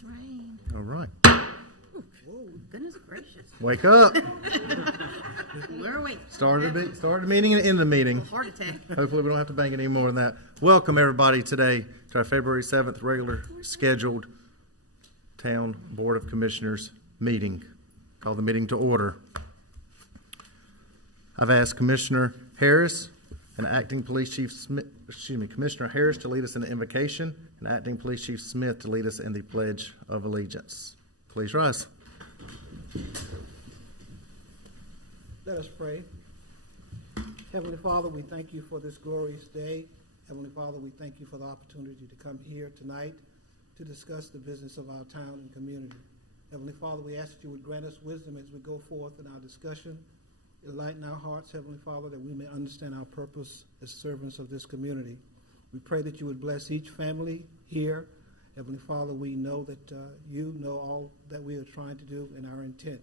It's rain. All right. Whoa, goodness gracious. Wake up. We're awake. Start the meeting and end the meeting. Heart attack. Hopefully we don't have to bang it any more than that. Welcome everybody today to our February 7th regular scheduled Town Board of Commissioners meeting. Call the meeting to order. I've asked Commissioner Harris and Acting Police Chief Smith, Commissioner Harris to lead us in the invocation and Acting Police Chief Smith to lead us in the Pledge of Allegiance. Please rise. Let us pray. Heavenly Father, we thank you for this glorious day. Heavenly Father, we thank you for the opportunity to come here tonight to discuss the business of our town and community. Heavenly Father, we ask that you would grant us wisdom as we go forth in our discussion. Enlighten our hearts, Heavenly Father, that we may understand our purpose as servants of this community. We pray that you would bless each family here. Heavenly Father, we know that you know all that we are trying to do and our intent.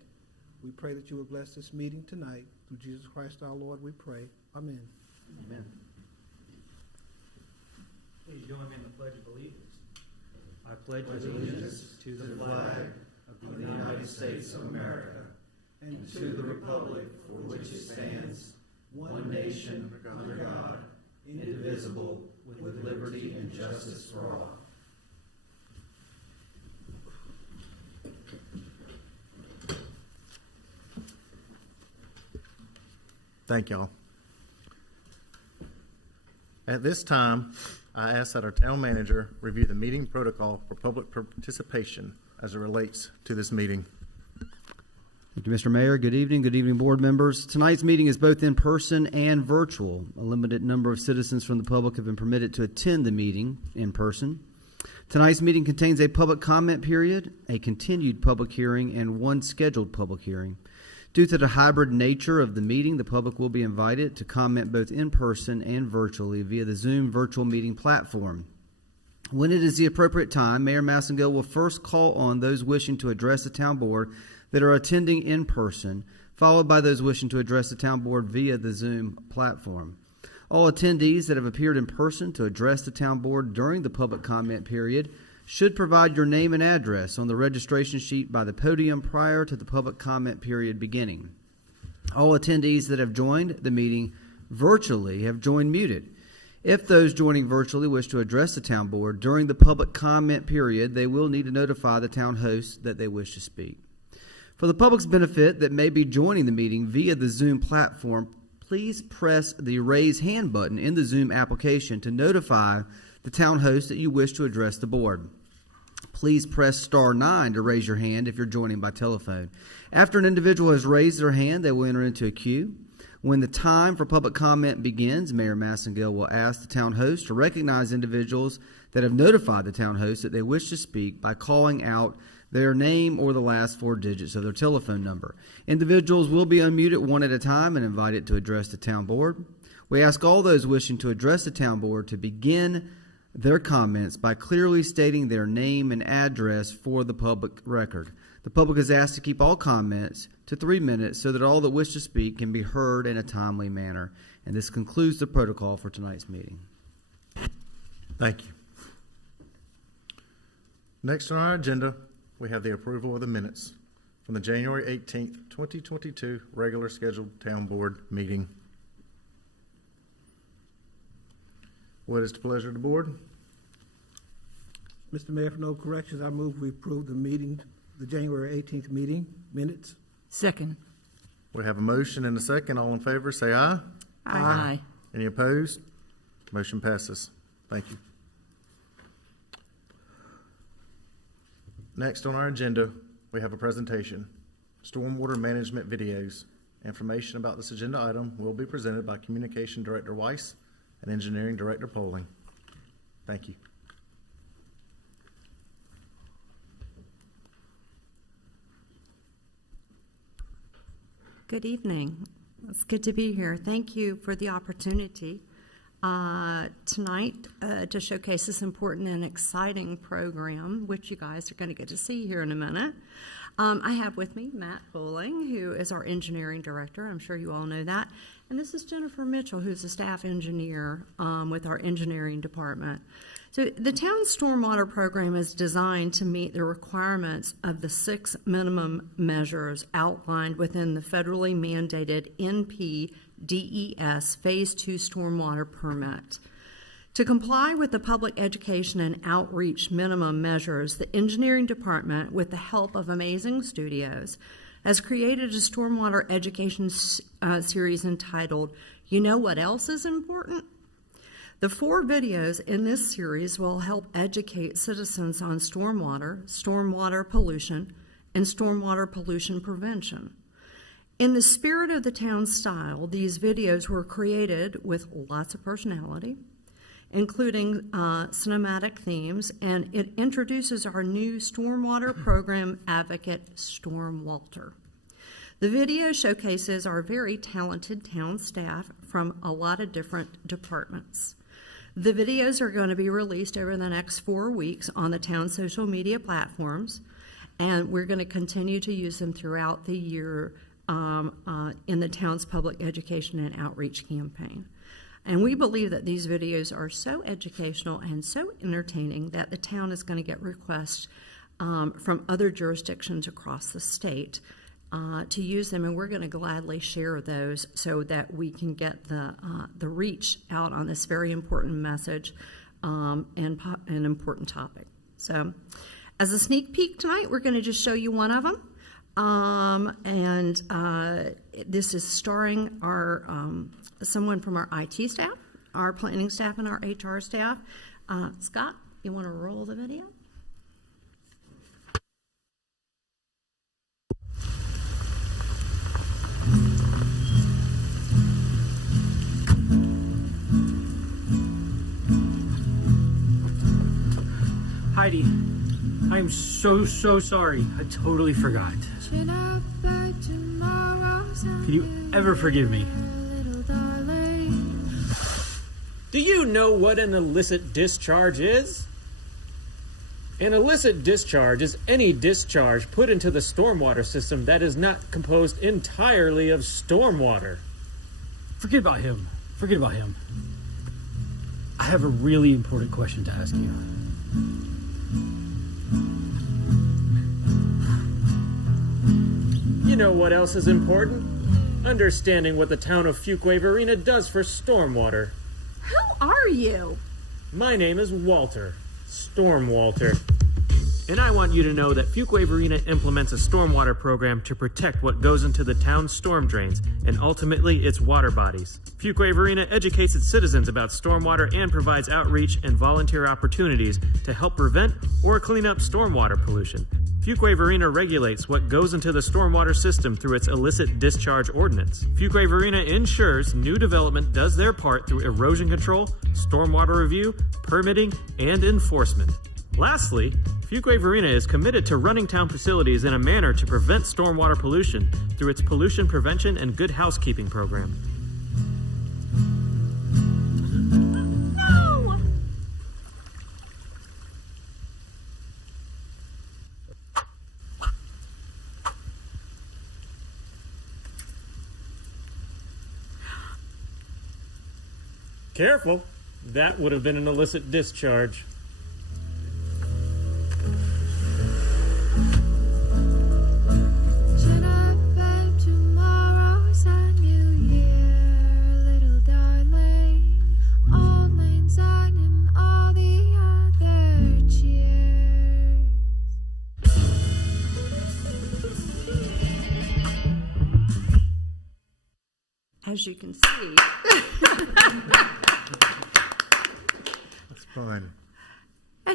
We pray that you would bless this meeting tonight. Through Jesus Christ our Lord, we pray. Amen. Amen. Please join me in the Pledge of Allegiance. I pledge allegiance to the flag of the United States of America and to the republic for which it stands, one nation, under God, indivisible, with liberty and justice for all. Thank y'all. At this time, I ask that our town manager review the meeting protocol for public participation as it relates to this meeting. Thank you, Mr. Mayor. Good evening, board members. Tonight's meeting is both in person and virtual. A limited number of citizens from the public have been permitted to attend the meeting in person. Tonight's meeting contains a public comment period, a continued public hearing, and one scheduled public hearing. Due to the hybrid nature of the meeting, the public will be invited to comment both in person and virtually via the Zoom virtual meeting platform. When it is the appropriate time, Mayor Massengill will first call on those wishing to address the town board that are attending in person, followed by those wishing to address the town board via the Zoom platform. All attendees that have appeared in person to address the town board during the public comment period should provide your name and address on the registration sheet by the podium prior to the public comment period beginning. All attendees that have joined the meeting virtually have joined muted. If those joining virtually wish to address the town board during the public comment period, they will need to notify the town host that they wish to speak. For the public's benefit that may be joining the meeting via the Zoom platform, please press the raise hand button in the Zoom application to notify the town host that you wish to address the board. Please press *9 to raise your hand if you're joining by telephone. After an individual has raised their hand, they will enter into a queue. When the time for public comment begins, Mayor Massengill will ask the town host to recognize individuals that have notified the town host that they wish to speak by calling out their name or the last 4 digits of their telephone number. Individuals will be unmuted one at a time and invited to address the town board. We ask all those wishing to address the town board to begin their comments by clearly stating their name and address for the public record. The public is asked to keep all comments to 3 minutes so that all that wish to speak can be heard in a timely manner. And this concludes the protocol for tonight's meeting. Thank you. Next on our agenda, we have the approval of the minutes from the January 18th, 2022 regular scheduled town board meeting. What is the pleasure of the board? Mr. Mayor, for no corrections, I move we approve the January 18th meeting minutes. Second. We have a motion and a second. All in favor, say aye. Aye. Any opposed? Motion passes. Thank you. Next on our agenda, we have a presentation, Stormwater Management Videos. Information about this agenda item will be presented by Communication Director Weiss and Engineering Director Poling. Thank you. Good evening. It's good to be here. Thank you for the opportunity tonight to showcase this important and exciting program, which you guys are going to get to see here in a minute. I have with me Matt Poling, who is our engineering director. I'm sure you all know that. And this is Jennifer Mitchell, who's a staff engineer with our engineering department. So the town's stormwater program is designed to meet the requirements of the 6 minimum measures outlined within the federally mandated NPDES Phase 2 stormwater permit. To comply with the public education and outreach minimum measures, the engineering department, with the help of Amazing Studios, has created a stormwater education series entitled, You Know What Else is Important? The 4 videos in this series will help educate citizens on stormwater, stormwater pollution, and stormwater pollution prevention. In the spirit of the town's style, these videos were created with lots of personality, including cinematic themes, and it introduces our new stormwater program advocate, Stormwater. The video showcases our very talented town staff from a lot of different departments. The videos are going to be released over the next 4 weeks on the town's social media platforms, and we're going to continue to use them throughout the year in the town's public education and outreach campaign. And we believe that these videos are so educational and so entertaining that the town is going to get requests from other jurisdictions across the state to use them, and we're going to gladly share those so that we can get the reach out on this very important message and an important topic. So, as a sneak peek tonight, we're going to just show you one of them, this is starring our someone from our IT staff, our planning staff, and our HR staff. Scott, you want to roll the video? Heidi, I am so sorry. I totally forgot. Can you ever forgive me? Do you know what an illicit discharge is? An illicit discharge is any discharge put into the stormwater system that is not composed entirely of stormwater. Forget about him. Forget about him. I have a really important question to ask you. You know what else is important? Understanding what the town of Fuquay-Varina does for stormwater. Who are you? My name is Walter, Stormwater. And I want you to know that Fuquay-Varina implements a stormwater program to protect what goes into the town's storm drains and ultimately its water bodies. Fuquay-Varina educates its citizens about stormwater and provides outreach and volunteer opportunities to help prevent or clean up stormwater pollution. Fuquay-Varina regulates what goes into the stormwater system through its illicit discharge ordinance. Fuquay-Varina ensures new development does their part through erosion control, stormwater review, permitting, and enforcement. Lastly, Fuquay-Varina is committed to running town facilities in a manner to prevent stormwater pollution through its pollution prevention and good housekeeping program. Careful, that would have been an illicit discharge. As you can see, That's fun.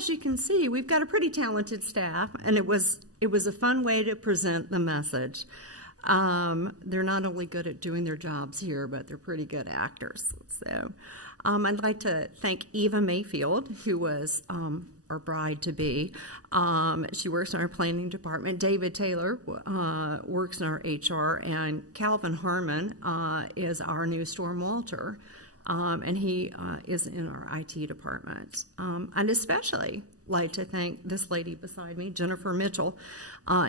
as you can see, we've got a pretty talented staff, and it was a fun way to present the message. They're not only good at doing their jobs here, but they're pretty good actors. So I'd like to thank Eva Mayfield, who was our bride-to-be. She works in our planning department. David Taylor works in our HR, and Calvin Harmon is our new Stormwater, and he is in our IT department. And especially like to thank this lady beside me, Jennifer Mitchell,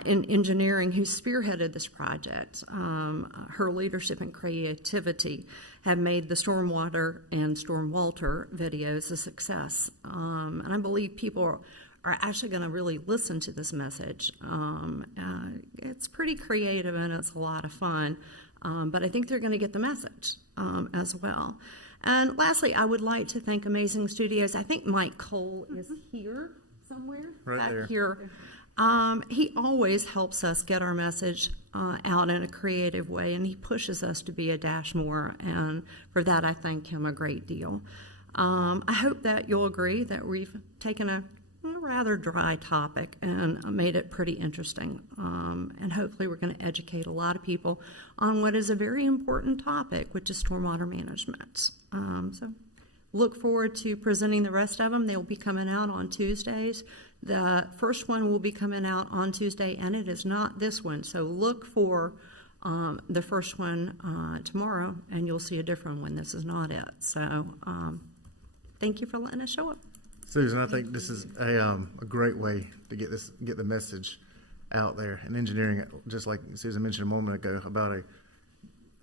in engineering, who spearheaded this project. Her leadership and creativity have made the Stormwater and Stormwater videos a success. And I believe people are actually going to really listen to this message. It's pretty creative and it's a lot of fun, but I think they're going to get the message as well. And lastly, I would like to thank Amazing Studios. I think Mike Cole is here somewhere. Right back there. here. He always helps us get our message out in a creative way, and he pushes us to be a dash more, and for that I thank him a great deal. I hope that you'll agree that we've taken a rather dry topic and made it pretty interesting, and hopefully we're going to educate a lot of people on what is a very important topic, which is stormwater management. So look forward to presenting the rest of them. They will be coming out on Tuesdays. The first one will be coming out on Tuesday, and it is not this one. So look for the first one tomorrow, and you'll see a different one. This is not it. So thank you for letting us show up. Susan, I think this is a great way to get the message out there. And engineering, just like Susan mentioned a moment ago, about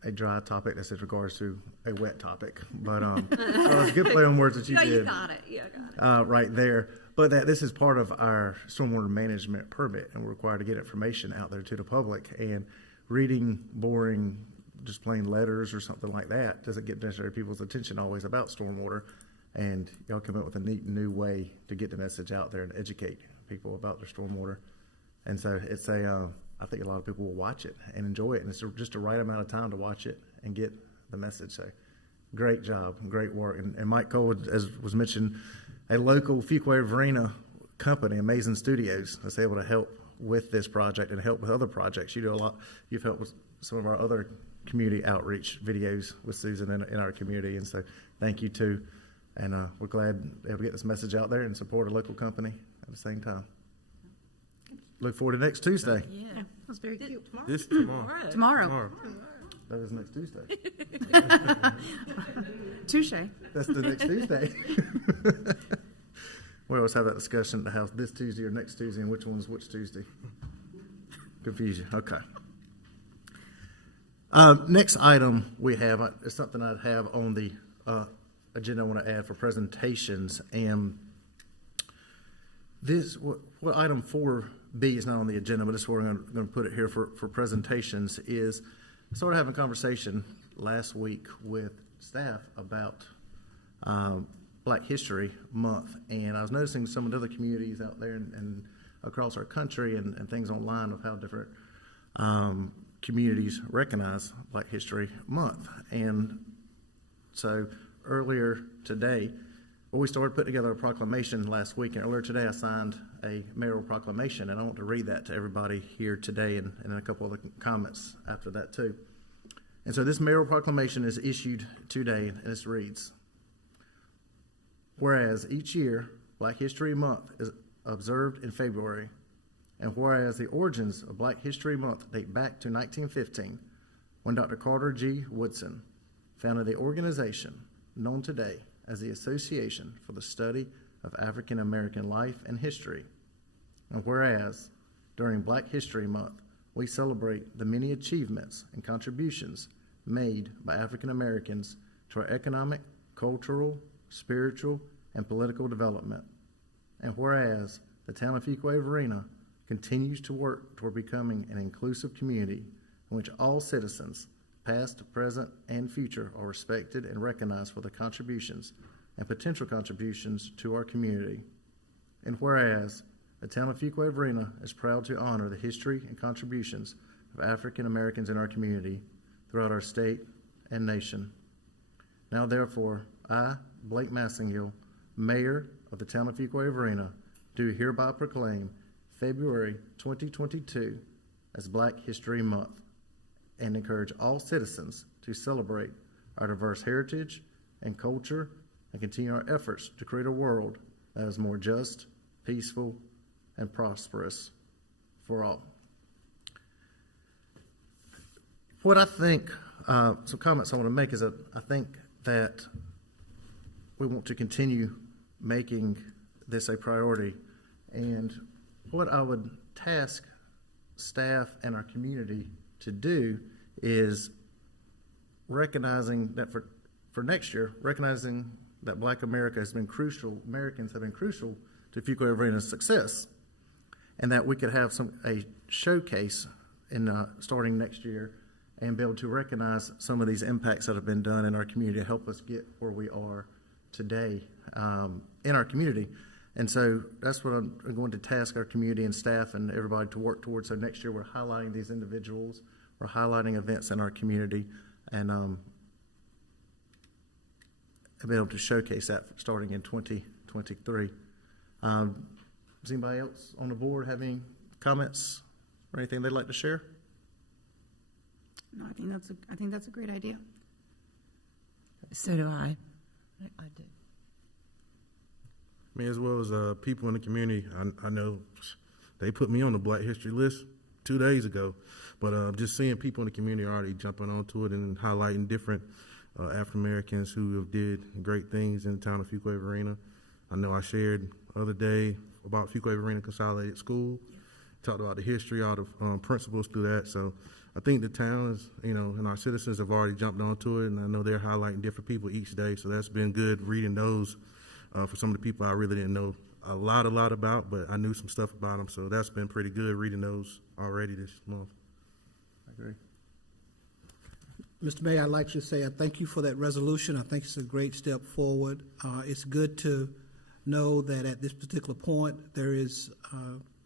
a dry topic that's in regards to a wet topic. But it's a good play on words that you did. You got it. Yeah, got it. Right there. But that this is part of our stormwater management permit, and we're required to get information out there to the public. And reading boring, just plain letters or something like that doesn't get necessarily people's attention always about stormwater. And y'all come up with a neat new way to get the message out there and educate people about their stormwater. And so it's I think a lot of people will watch it and enjoy it. And it's just the right amount of time to watch it and get the message. So great job, great work. And Mike Cole, as was mentioned, a local Fuquay-Varina company, Amazing Studios, that's able to help with this project and help with other projects. You do a lot. You've helped with some of our other community outreach videos with Susan in our community. And so thank you too. And we're glad to get this message out there and support a local company at the same time. Look forward to next Tuesday. Yeah, that's very cute. Tomorrow. This tomorrow. Tomorrow. That is next Tuesday. Touche. That's the next Tuesday. We always have that discussion at the house, this Tuesday or next Tuesday, and which one's which Tuesday. Confusion. Okay. Next item we have is something I'd have on the agenda I want to add for presentations. And this, what item 4B is not on the agenda, but this is where I'm going to put it here for presentations, is I started having a conversation last week with staff about Black History Month, and I was noticing some of the other communities out there and across our country and things online of how different communities recognize Black History Month. And so earlier today, we started putting together a proclamation last week, and earlier today I signed a mayoral proclamation, and I want to read that to everybody here today and a couple other comments after that too. And so this mayoral proclamation is issued today, and this reads, whereas each year Black History Month is observed in February, and whereas the origins of Black History Month date back to 1915, when Dr. Carter G. Woodson founded the organization known today as the Association for the Study of African American Life and History. And whereas during Black History Month, we celebrate the many achievements and contributions made by African Americans to our economic, cultural, spiritual, and political development. And whereas the town of Fuquay-Varina continues to work toward becoming an inclusive community in which all citizens, past, present, and future, are respected and recognized for their contributions and potential contributions to our community. And whereas the town of Fuquay-Varina is proud to honor the history and contributions of African Americans in our community throughout our state and nation. Now therefore, I, Blake Massingill, Mayor of the town of Fuquay-Varina, do hereby proclaim February 2022 as Black History Month, and encourage all citizens to celebrate our diverse heritage and culture and continue our efforts to create a world that is more just, peaceful, and prosperous for all. What I think, some comments I want to make is that I think that we want to continue making this a priority And what I would task staff and our community to do is recognizing that for next year, recognizing that Black America has been crucial, Americans have been crucial to Fuquay-Varina's success, and that we could have a showcase in starting next year and be able to recognize some of these impacts that have been done in our community to help us get where we are today in our community. And so that's what I'm going to task our community and staff and everybody to work towards. So next year we're highlighting these individuals, we're highlighting events in our community, and be able to showcase that starting in 2023. Does anybody else on the board have any comments or anything they'd like to share? No, I think that's a great idea. So do I. I do. Me as well as people in the community. I know they put me on the Black History list 2 days ago, but just seeing people in the community already jumping onto it and highlighting different African Americans who have did great things in the town of Fuquay-Varina. I know I shared the other day about Fuquay-Varina Consolidated School, talked about the history, all the principles through that. So I think the town is, and our citizens have already jumped onto it, and I know they're highlighting different people each day. So that's been good reading those for some of the people I really didn't know a lot about, but I knew some stuff about them. So that's been pretty good reading those already this month. I agree. Mr. Mayor, I'd like to say I thank you for that resolution. I think it's a great step forward. It's good to know that at this particular point there is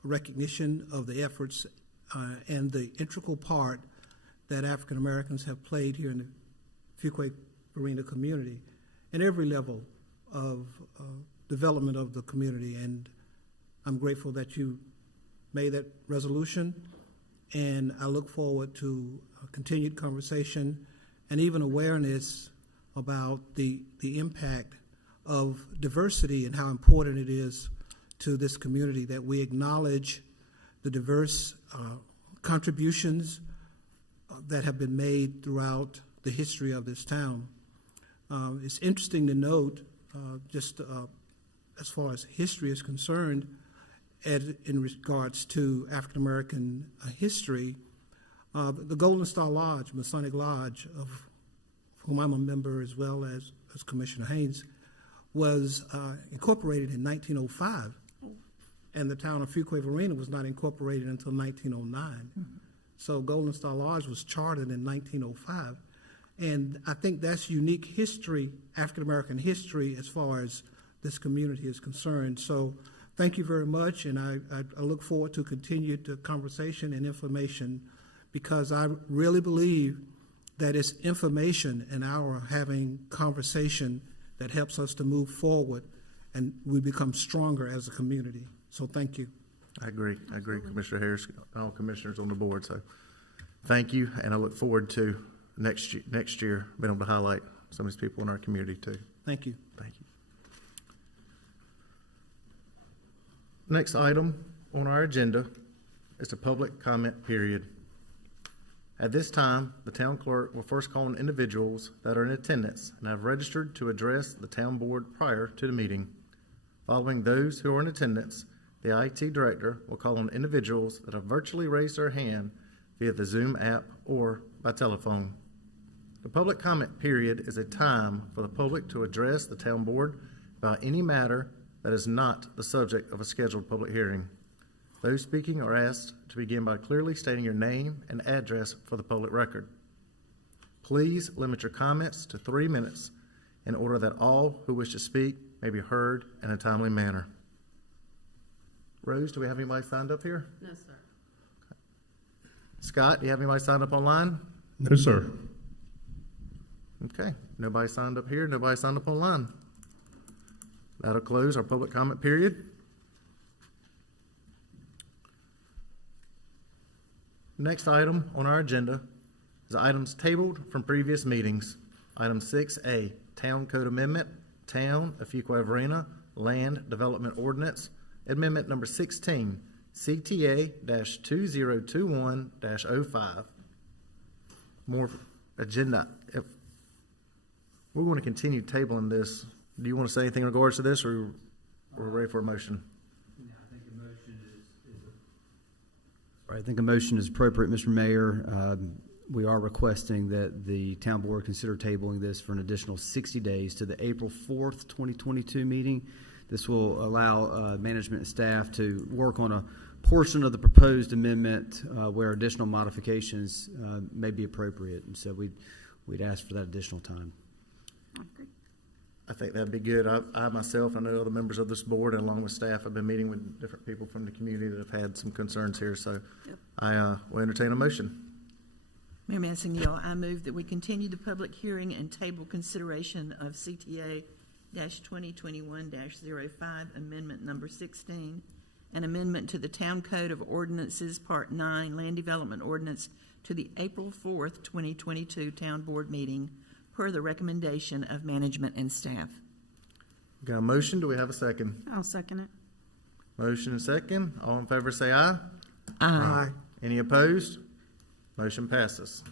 recognition of the efforts and the integral part that African Americans have played here in the Fuquay-Varina community in every level of development of the community. And I'm grateful that you made that resolution, and I look forward to continued conversation and even awareness about the impact of diversity and how important it is to this community that we acknowledge the diverse contributions that have been made throughout the history of this town. It's interesting to note, just as far as history is concerned, in regards to African American history, the Golden Star Lodge, Masonic Lodge, of whom I'm a member as well as Commissioner Haynes, was incorporated in 1905, and the town of Fuquay-Varina was not incorporated until 1909. So Golden Star Lodge was chartered in 1905, and I think that's unique history, African American history, as far as this community is concerned. So thank you very much, and I look forward to continued conversation and information, because I really believe that it's information and our having conversation that helps us to move forward and we become stronger as a community. So thank you. I agree, Commissioner Harris, all commissioners on the board. So thank you, and I look forward to next year being able to highlight some of these people in our community too. Thank you. Thank you. Next item on our agenda is the public comment period. At this time, the town clerk will first call on individuals that are in attendance and have registered to address the town board prior to the meeting. Following those who are in attendance, the IT director will call on individuals that have virtually raised their hand via the Zoom app or by telephone. The public comment period is a time for the public to address the town board about any matter that is not the subject of a scheduled public hearing. Those speaking are asked to begin by clearly stating your name and address for the public record. Please limit your comments to 3 minutes in order that all who wish to speak may be heard in a timely manner. Rose, do we have anybody signed up here? No, sir. Okay. Scott, do you have anybody signed up online? No, sir. Okay, nobody signed up here, nobody signed up online. That'll close our public comment period. Next item on our agenda is items tabled from previous meetings. Item 6A, Town Code Amendment, Town of Fuquay-Varina Land Development Ordinance, Amendment Number 16, CTA-2021-05. More agenda. If we want to continue tabling this, do you want to say anything in regards to this, or we're ready for a motion? Yeah, I think a Right, I think a motion is appropriate, Mr. Mayor. We are requesting that the town board consider tabling this for an additional 60 days to the April 4th, 2022 meeting. This will allow management and staff to work on a portion of the proposed amendment where additional modifications may be appropriate. And so we'd ask for that additional time. Okay. I think that'd be good. I myself, I know other members of this board, and along with staff, I've been meeting with different people from the community that have had some concerns here. So Yep. I will entertain a motion. Mayor Massingale, I move that we continue the public hearing and table consideration of CTA-2021-05, Amendment Number 16, an amendment to the Town Code of Ordinances, Part 9, Land Development Ordinance, to the April 4th, 2022 Town Board meeting, per the recommendation of management and staff. Got a motion? Do we have a second? I'll second it. Motion and second. All in favor say aye. Aye. Any opposed? Motion passes.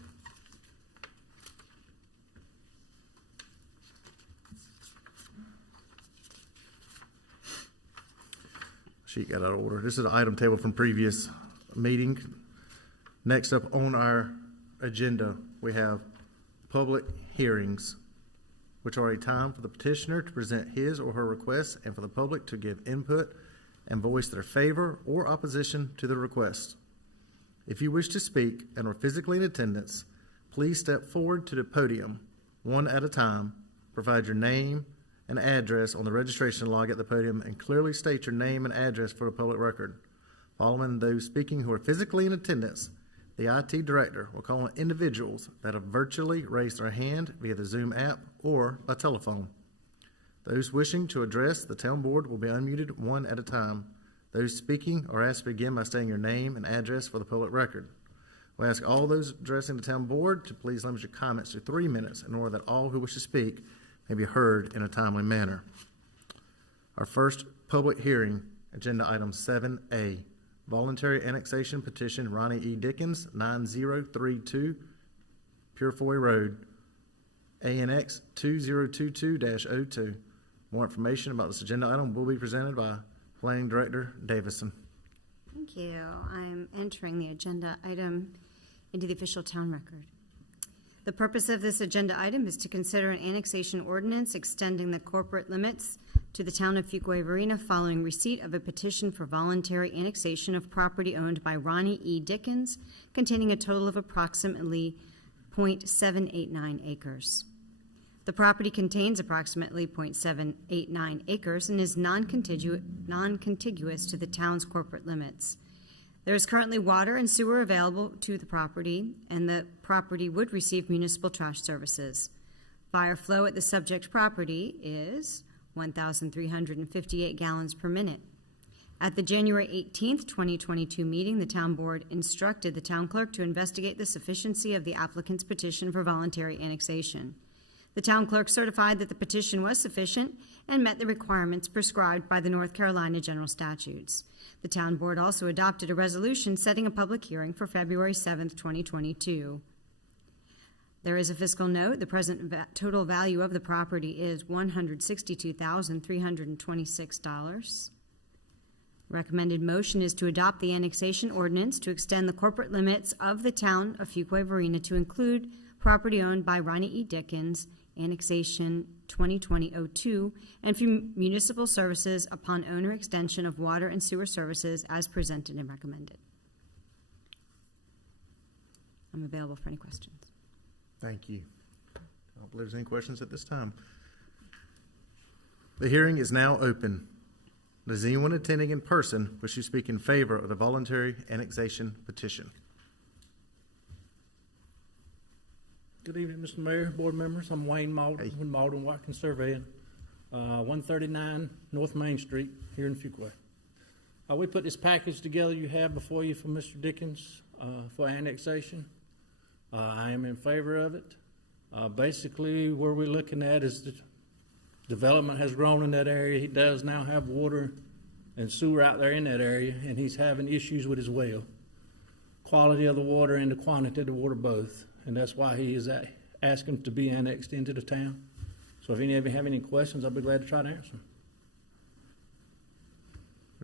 Sheet got out of order. This is an item table from previous meeting. Next up on our agenda, we have public hearings, which are a time for the petitioner to present his or her request and for the public to give input and voice their favor or opposition to the request. If you wish to speak and are physically in attendance, please step forward to the podium one at a time, provide your name and address on the registration log at the podium, and clearly state your name and address for the public record. Following those speaking who are physically in attendance, the IT director will call on individuals that have virtually raised their hand via the Zoom app or by telephone. Those wishing to address the town board will be unmuted one at a time. Those speaking are asked to begin by stating your name and address for the public record. We ask all those addressing the town board to please limit your comments to 3 minutes in order that all who wish to speak may be heard in a timely manner. Our first public hearing, agenda item 7A, voluntary annexation petition Ronnie E. Dickens, 9032 Fuquay Road, ANX 2022-02. More information about this agenda item will be presented by Planning Director Davison. Thank you. I'm entering the agenda item into the official town record. The purpose of this agenda item is to consider an annexation ordinance extending the corporate limits to the town of Fuquay-Varina following receipt of a petition for voluntary annexation of property owned by Ronnie E. Dickens, containing a total of approximately 0.789 acres. The property contains approximately 0.789 acres and is non-contiguous to the town's corporate limits. There is currently water and sewer available to the property, and the property would receive municipal trash services. Fire flow at the subject property is 1,358 gallons per minute. At the January 18th, 2022 meeting, the town board instructed the town clerk to investigate the sufficiency of the applicant's petition for voluntary annexation. The town clerk certified that the petition was sufficient and met the requirements prescribed by the North Carolina general statutes. The town board also adopted a resolution setting a public hearing for February 7th, 2022. There is a fiscal note. The present total value of the property is $162,326. Recommended motion is to adopt the annexation ordinance to extend the corporate limits of the town of Fuquay-Varina to include property owned by Ronnie E. Dickens, Annexation 2020-02, and for municipal services upon owner extension of water and sewer services as presented and recommended. I'm available for any questions. Thank you. I don't believe there's any questions at this time. The hearing is now open. Does anyone attending in person wish to speak in favor of the voluntary annexation petition? Good evening, Mr. Mayor, board members. I'm Wayne Malden with Malden Watkins Surveying, 139 North Main Street here in Fuquay. We put this package together you have before you from Mr. Dickens for annexation. I am in favor of it. Basically, where we're looking at is the development has grown in that area. He does now have water and sewer out there in that area, and he's having issues with his well. Quality of the water and the quantity of the water both. And that's why he is asking to be annexed into the town. So if any of you have any questions, I'll be glad to try to answer them.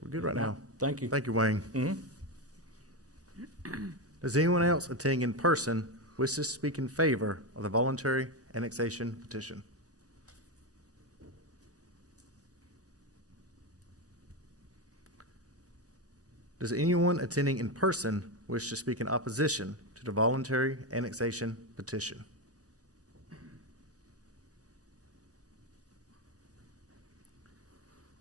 We're good right now. Thank you. Thank you, Wayne. Mm-hmm. Does anyone else attending in person wish to speak in favor of the voluntary annexation petition? Does anyone attending in person wish to speak in opposition to the voluntary annexation petition?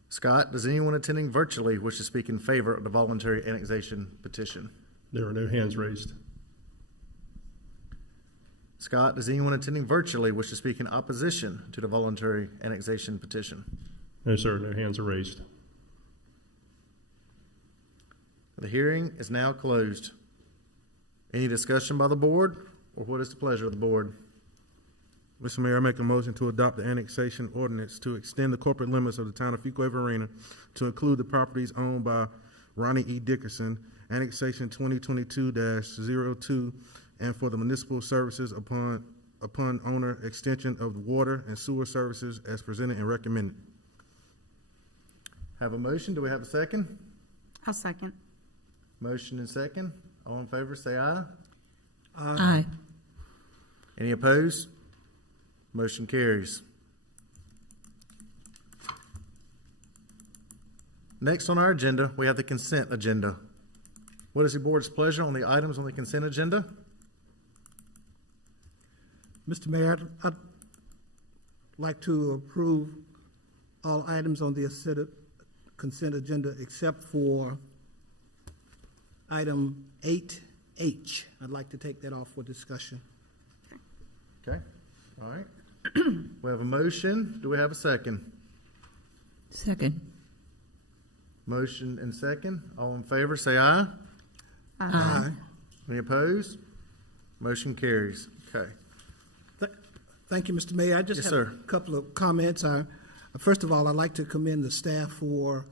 Scott, does anyone attending virtually wish to speak in favor of the voluntary annexation petition? There are no hands raised. Scott, does anyone attending virtually wish to speak in opposition to the voluntary annexation petition? No, sir, no hands are raised. The hearing is now closed. Any discussion by the board, or what is the pleasure of the board? Mr. Mayor, I make a motion to adopt the annexation ordinance to extend the corporate limits of the town of Fuquay-Varina to include the properties owned by Ronnie E. Dickerson, annexation 2022-02, and for the municipal services upon owner extension of water and sewer services as presented and recommended. Have a motion. Do we have a second? I'll second. Motion and second. All in favor, say aye. Aye. Any opposed? Motion carries. Next on our agenda, we have the consent agenda. What is the board's pleasure on the items on the consent agenda? Mr. Mayor, I'd like to approve all items on the consent agenda except for item 8H. I'd like to take that off for discussion. Okay. All right. We have a motion. Do we have a second? Second. Motion and second. All in favor, say aye. Aye. Any opposed? Motion carries. Okay. Thank you, Mr. Mayor. I just Yes, have sir. a couple of comments. First of all, I'd like to commend the staff for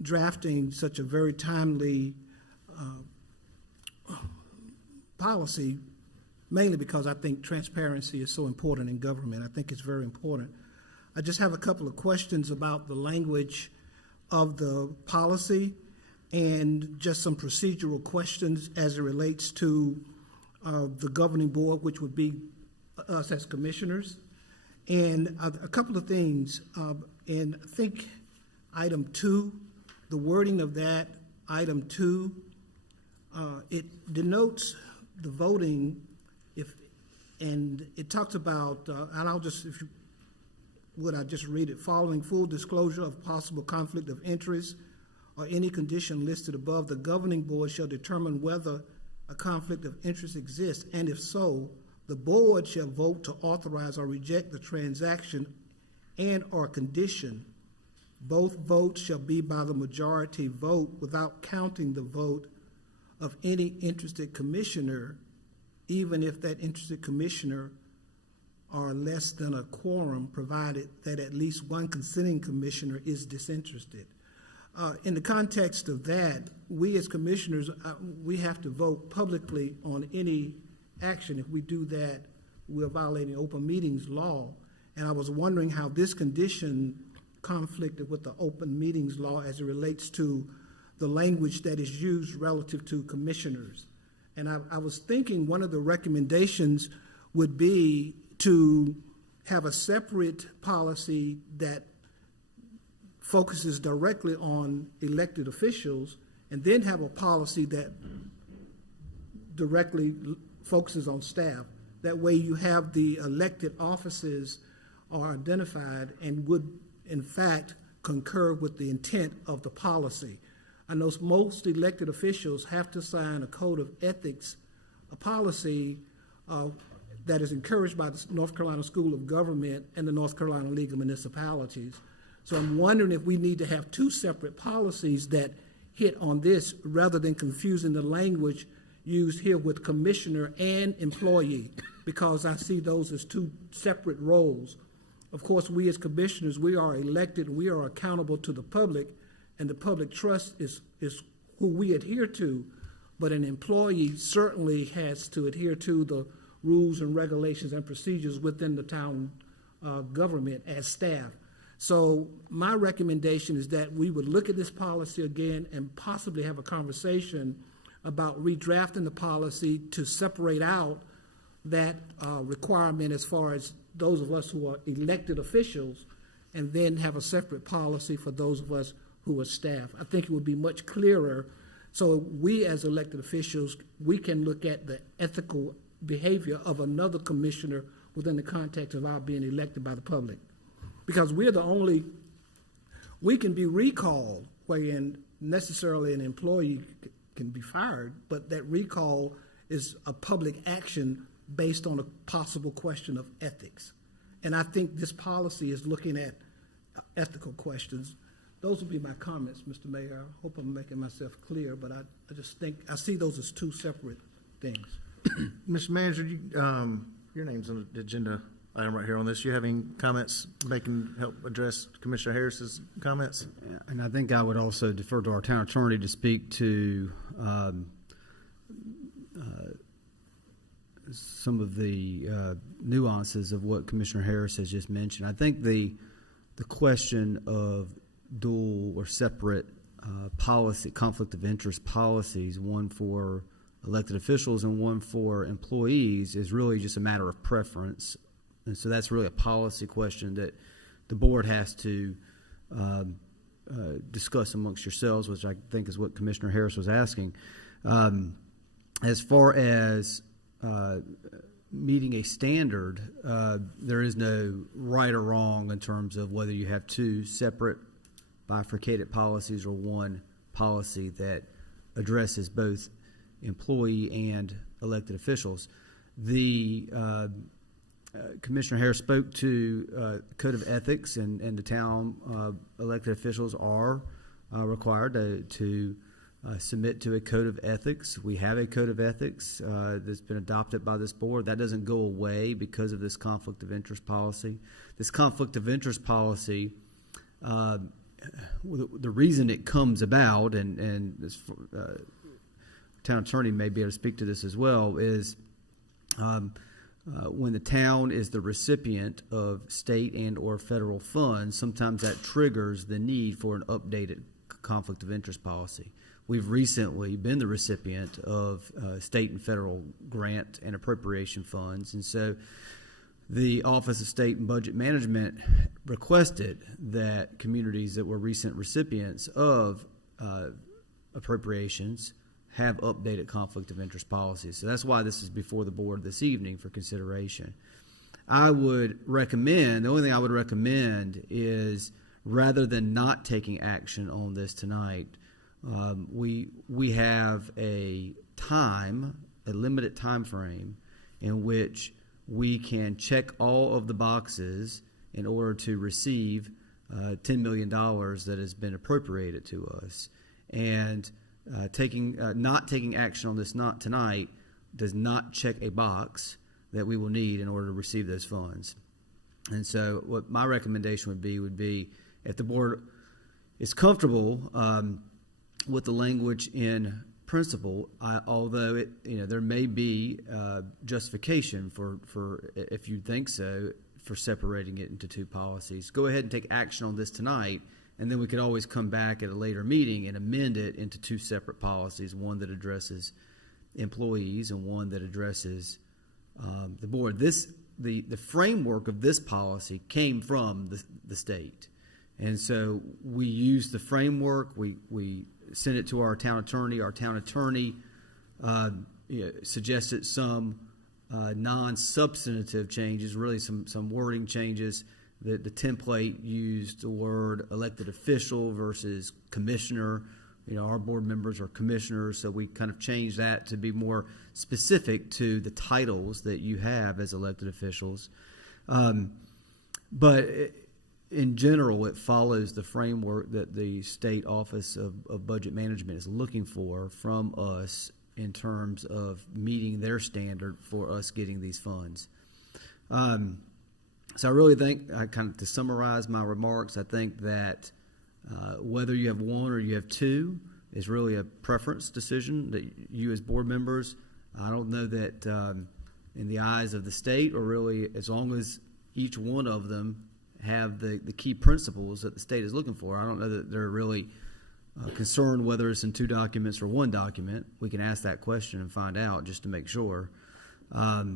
drafting such a very timely policy, mainly because I think transparency is so important in government. I think it's very important. I just have a couple of questions about the language of the policy and just some procedural questions as it relates to the governing board, which would be us as commissioners. And a couple of things, and I think item 2, the wording of that, item 2, it denotes the voting, and it talks about, and I'll just, if you would, I just read it, following full disclosure of possible conflict of interest or any condition listed above, the governing board shall determine whether a conflict of interest exists, and if so, the board shall vote to authorize or reject the transaction and or condition. Both votes shall be by the majority vote without counting the vote of any interested commissioner, even if that interested commissioner are less than a quorum, provided that at least one consenting commissioner is disinterested. In the context of that, we as commissioners, we have to vote publicly on any action. If we do that, we're violating open meetings law. And I was wondering how this condition conflicted with the open meetings law as it relates to the language that is used relative to commissioners. And I was thinking one of the recommendations would be to have a separate policy that focuses directly on elected officials, and then have a policy that directly focuses on staff. That way you have the elected offices are identified and would, in fact, concur with the intent of the policy. I know most elected officials have to sign a code of ethics, a policy that is encouraged by the North Carolina School of Government and the North Carolina League of Municipalities. So I'm wondering if we need to have two separate policies that hit on this rather than confusing the language used here with commissioner and employee, because I see those as two separate roles. Of course, we as commissioners, we are elected, we are accountable to the public, and the public trust is who we adhere to, but an employee certainly has to adhere to the rules and regulations and procedures within the town government as staff. So my recommendation is that we would look at this policy again and possibly have a conversation about redrafting the policy to separate out that requirement as far as those of us who are elected officials, and then have a separate policy for those of us who are staff. I think it would be much clearer, so we as elected officials, we can look at the ethical behavior of another commissioner within the context of our being elected by the public. Because we're the only, we can be recalled, wherein necessarily an employee can be fired, but that recall is a public action based on a possible question of ethics. And I think this policy is looking at ethical questions. Those would be my comments, Mr. Mayor. I hope I'm making myself clear, but I just think, I see those as two separate things. Mr. Manager, your name's on the agenda item right here on this. You have any comments help address Commissioner Harris's comments? Yeah, and I think I would also defer to our town attorney to speak to some of the nuances of what Commissioner Harris has just mentioned. I think the question of dual or separate policy, conflict of interest policies, one for elected officials and one for employees, is really just a matter of preference. And so that's really a policy question that the board has to discuss amongst yourselves, which I think is what Commissioner Harris was asking. As far as meeting a standard, there is no right or wrong in terms of whether you have two separate bifurcated policies or one policy that addresses both employee and elected officials. The Commissioner Harris spoke to Code of Ethics, and the town elected officials are required to submit to a Code of Ethics. We have a Code of Ethics that's been adopted by this board. That doesn't go away because of this conflict of interest policy. This conflict of interest policy, the reason it comes about, and this town attorney may be able to speak to this as well, is when the town is the recipient of state and or federal funds, sometimes that triggers the need for an updated conflict of interest policy. We've recently been the recipient of state and federal grant and appropriation funds, and so the Office of State and Budget Management requested that communities that were recent recipients of appropriations have updated conflict of interest policies. So that's why this is before the board this evening for consideration. I would recommend, the only thing I would recommend is, rather than not taking action on this tonight, we have a limited time frame in which we can check all of the boxes in order to receive $10 million that has been appropriated to us. And not taking action on this not tonight does not check a box that we will need in order to receive those funds. And so what my recommendation would be if the board is comfortable with the language in principle, although there may be justification for if you think so, for separating it into two policies, go ahead and take action on this tonight, and then we could always come back at a later meeting and amend it into two separate policies, one that addresses employees and one that addresses the board. The framework of this policy came from the state, and so we used the framework. We sent it to our town attorney. Our town attorney suggested some non-substantive changes, really some wording changes. The template used the word elected official versus commissioner. Our board members are commissioners, so we kind of changed that to be more specific to the titles that you have as elected officials. But in general, it follows the framework that the State Office of Budget Management is looking for from us in terms of meeting their standard for us getting these funds. So I really think, to summarize my remarks, I think that whether you have one or you have two is really a preference decision that you as board members, I don't know that in the eyes of the state, or really as long as each one of them have the key principles that the state is looking for, I don't know that they're really concerned whether it's in 2 documents or 1 document, we can ask that question and find out just to make sure. My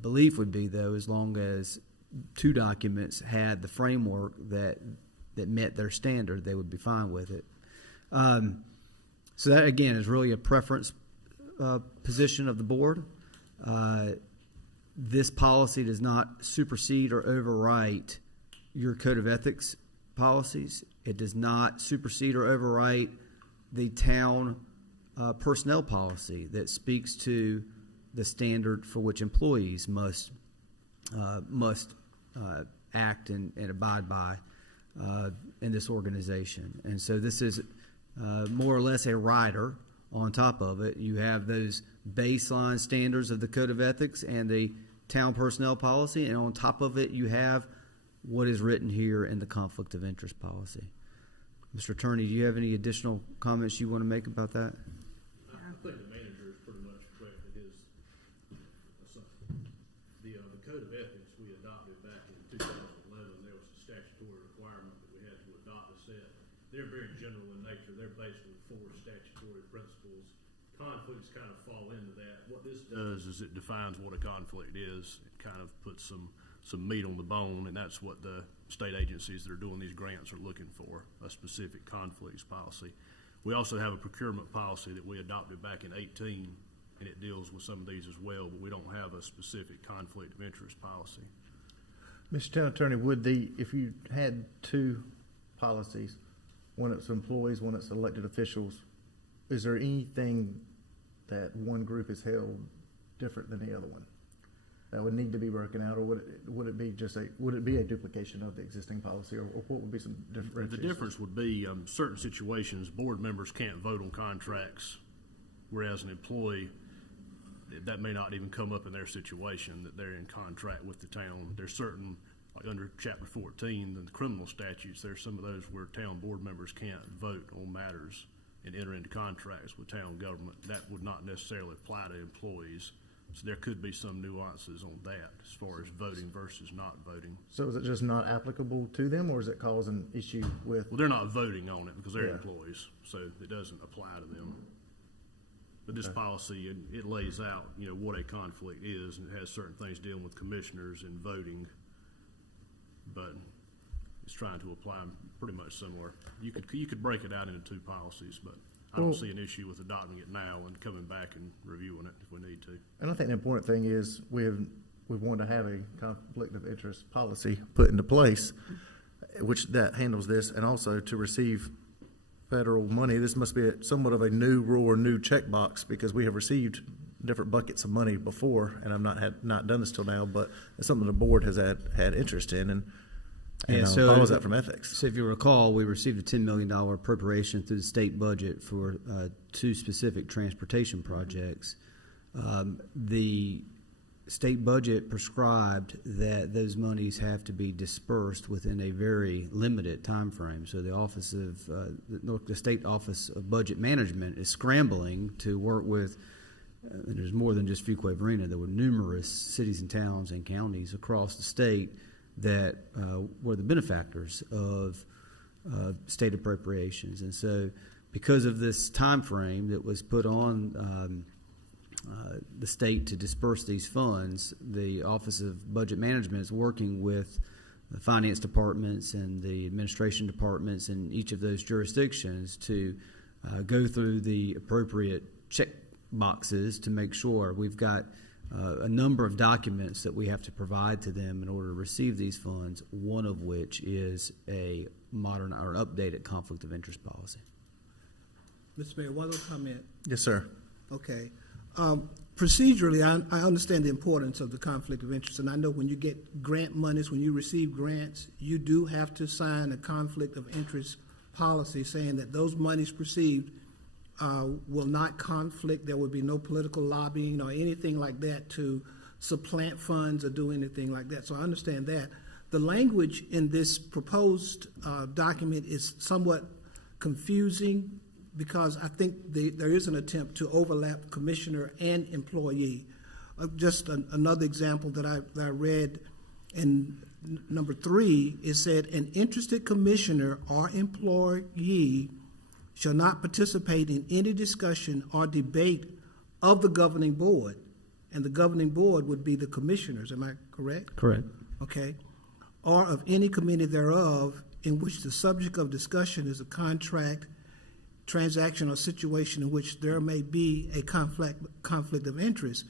belief would be, though, as long as 2 documents had the framework that met their standard, they would be fine with it. So that, again, is really a preference position of the board. This policy does not supersede or overwrite your code of ethics policies. It does not supersede or overwrite the town personnel policy that speaks to the standard for which employees must act and abide by in this organization. And so this is more or less a rider. On top of it, you have those baseline standards of the Code of Ethics and the town personnel policy, and on top of it, you have what is written here in the conflict of interest policy. Mr. Attorney, do you have any additional comments you want to make about that? I think the manager is pretty much correct in his assumption. The Code of Ethics we adopted back in 2011, there was a statutory requirement that we had to adopt a set. They're very general in nature. They're basically 4 statutory principles. Conflicts kind of fall into that. What this does is it defines what a conflict is. It kind of puts some meat on the bone, and that's what the state agencies that are doing these grants are looking for, a specific conflicts policy. We also have a procurement policy that we adopted back in 2018, and it deals with some of these as well, but we don't have a specific conflict of interest policy. Mr. Town Attorney, if you had 2 policies, one it's employees, one it's elected officials, is there anything that one group is held different than the other one that would need to be broken out, or would it be a duplication of the existing policy, or what would be some differentiation? The difference would be certain situations, board members can't vote on contracts, whereas an employee, that may not even come up in their situation, that they're in contract with the town. There's certain, like under Chapter 14, the criminal statutes, there's some of those where town board members can't vote on matters and enter into contracts with town government. That would not necessarily apply to employees. So there could be some nuances on that as far as voting versus not voting. So is it just not applicable to them, or does it cause an issue with? Well, they're not voting on it because they're employees, so it doesn't apply to them. But this policy, it lays out, what a conflict is, and it has certain things dealing with commissioners and voting, but it's trying to apply them pretty much similar. You could break it out into 2 policies, but I don't see an issue with adopting it now and coming back and reviewing it if we need to. And I think the important thing is we've wanted to have a conflict of interest policy put into place, which that handles this, and also to receive federal money. This must be somewhat of a new rule or new checkbox, because we have received different buckets of money before, and I've not done this till now, but it's something the board has had interest in, and follows that from ethics. So if you recall, we received a $10 million appropriation through the state budget for 2 specific transportation projects. The state budget prescribed that those monies have to be dispersed within a very limited time frame. So the office of the State Office of Budget Management is scrambling to work with. And there's more than just Fuquay-Varina. There were numerous cities and towns and counties across the state that were the benefactors of state appropriations. And so because of this time frame that was put on the state to disperse these funds, the Office of Budget Management is working with the finance departments and the administration departments in each of those jurisdictions to go through the appropriate check boxes to make sure we've got a number of documents that we have to provide to them in order to receive these funds, one of which is a modern or updated conflict of interest policy. Mr. Mayor, one other comment. Yes, sir. Okay. Procedurally, I understand the importance of the conflict of interest, and I know when you get grant monies, when you receive grants, you do have to sign a conflict of interest policy saying that those monies received will not conflict. There will be no political lobbying or anything like that to supplant funds or do anything like that. So I understand that. The language in this proposed document is somewhat confusing because I think there is an attempt to overlap commissioner and employee. Just another example that I read in number 3, it said, an interested commissioner or employee shall not participate in any discussion or debate of the governing board. And the governing board would be the commissioners, am I correct? Correct. Okay. Or of any committee thereof in which the subject of discussion is a contract, transaction, or situation in which there may be a conflict of interest.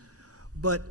But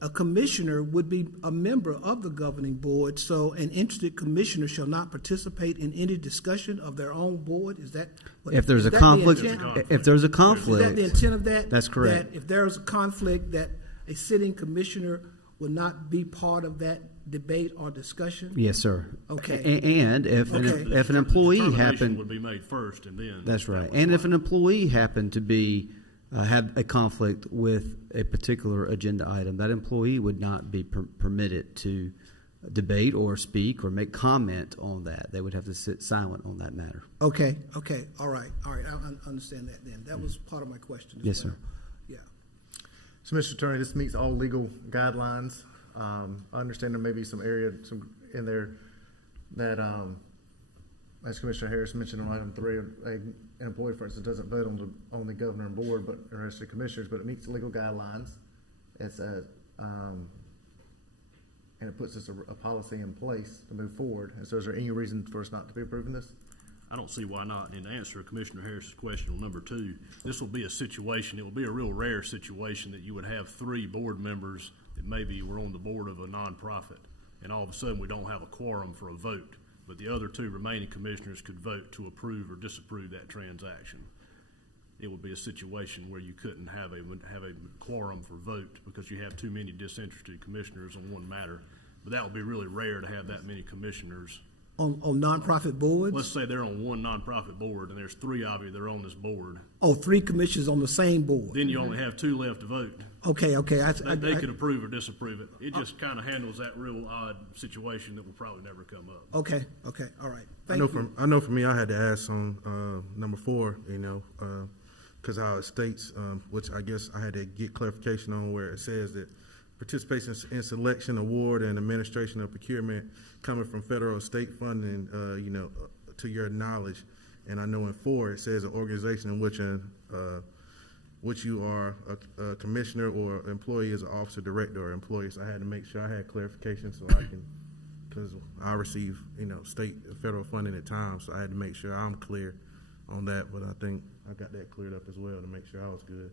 a commissioner would be a member of the governing board, so an interested commissioner shall not participate in any discussion of their own board? Is that what? If there's a is that the conflict, intent? if there's a Is conflict, that the intent of that? That's correct. That if there's a conflict, that a sitting commissioner would not be part of that debate or discussion? yes, sir. Okay. And if Okay. if an employee Determination happened, would be made first, and then. that's right. And if an employee happened to be have a conflict with a particular agenda item, that employee would not be permitted to debate or speak or make comment on that. They would have to sit silent on that matter. Okay, all right, I understand that then. That was part of my question as Yes, well. sir. Yeah. So, Mr. Attorney, this meets all legal guidelines. I understand there may be some in there that, as Commissioner Harris mentioned on item 3, an employee, for instance, doesn't vote on the governor and board, but the rest of the commissioners, but it meets legal guidelines. It's and it puts us a policy in place to move forward. And so, is there any reason for us not to be approving this? I don't see why not. And to answer Commissioner Harris's question on number 2, this will be a situation, it will be a real rare situation that you would have 3 board members that maybe were on the board of a nonprofit, and all of a sudden we don't have a quorum for a vote, but the other 2 remaining commissioners could vote to approve or disapprove that transaction. It would be a situation where you couldn't have a quorum for vote because you have too many disinterested commissioners on one matter. But that would be really rare to have that many commissioners. On nonprofit boards? Let's say they're on one nonprofit board and there's 3 of you that are on this board. Oh, 3 commissioners on the same board? Then you only have 2 left to vote. Okay. They could approve or disapprove it. It just kind of handles that real odd situation that will probably never come up. Okay, all right. I know for me, I had to ask on number 4, because how it states, which I guess I had to get clarification on, where it says that participation in selection, award, and administration of procurement coming from federal or state funding, to your knowledge. And I know in 4 it says an organization in which you are a commissioner or employee as an officer, director, or employee. So I had to make sure I had clarification so I can, because I receive state and federal funding at times, so I had to make sure I'm clear on that. But I think I got that cleared up as well to make sure I was good.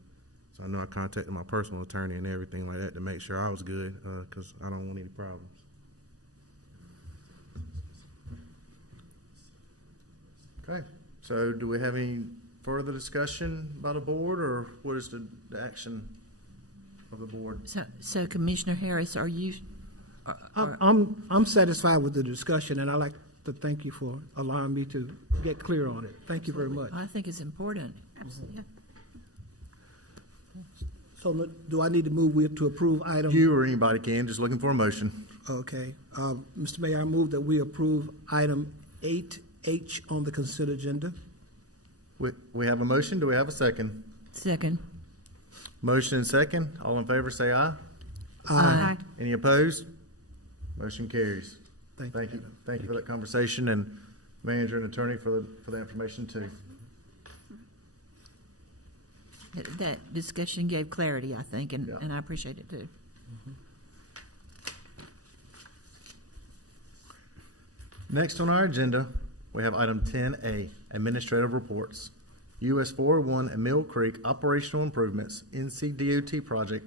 So I know I contacted my personal attorney and everything like that to make sure I was good, because I don't want any problems. Okay, so do we have any further discussion by the board, or what is the action of the board? So Commissioner Harris, are you? I'm satisfied with the discussion, and I'd like to thank you for allowing me to get clear on it. Thank you very much. I think it's important. Absolutely. So do I need to move to approve item? You or anybody can, just looking for a motion. Okay. Mr. Mayor, I move that we approve item 8H on the consent agenda. We have a motion. Do we have a second? Second. Motion and second. All in favor, say aye. Aye. Any opposed? Motion carries. Thank you. Thank you for that conversation, and manager and attorney for the information too. That discussion gave clarity, I think, and I appreciate it too. Next on our agenda, we have item 10A, administrative reports. US 401 and Mill Creek operational improvements, NCDOT project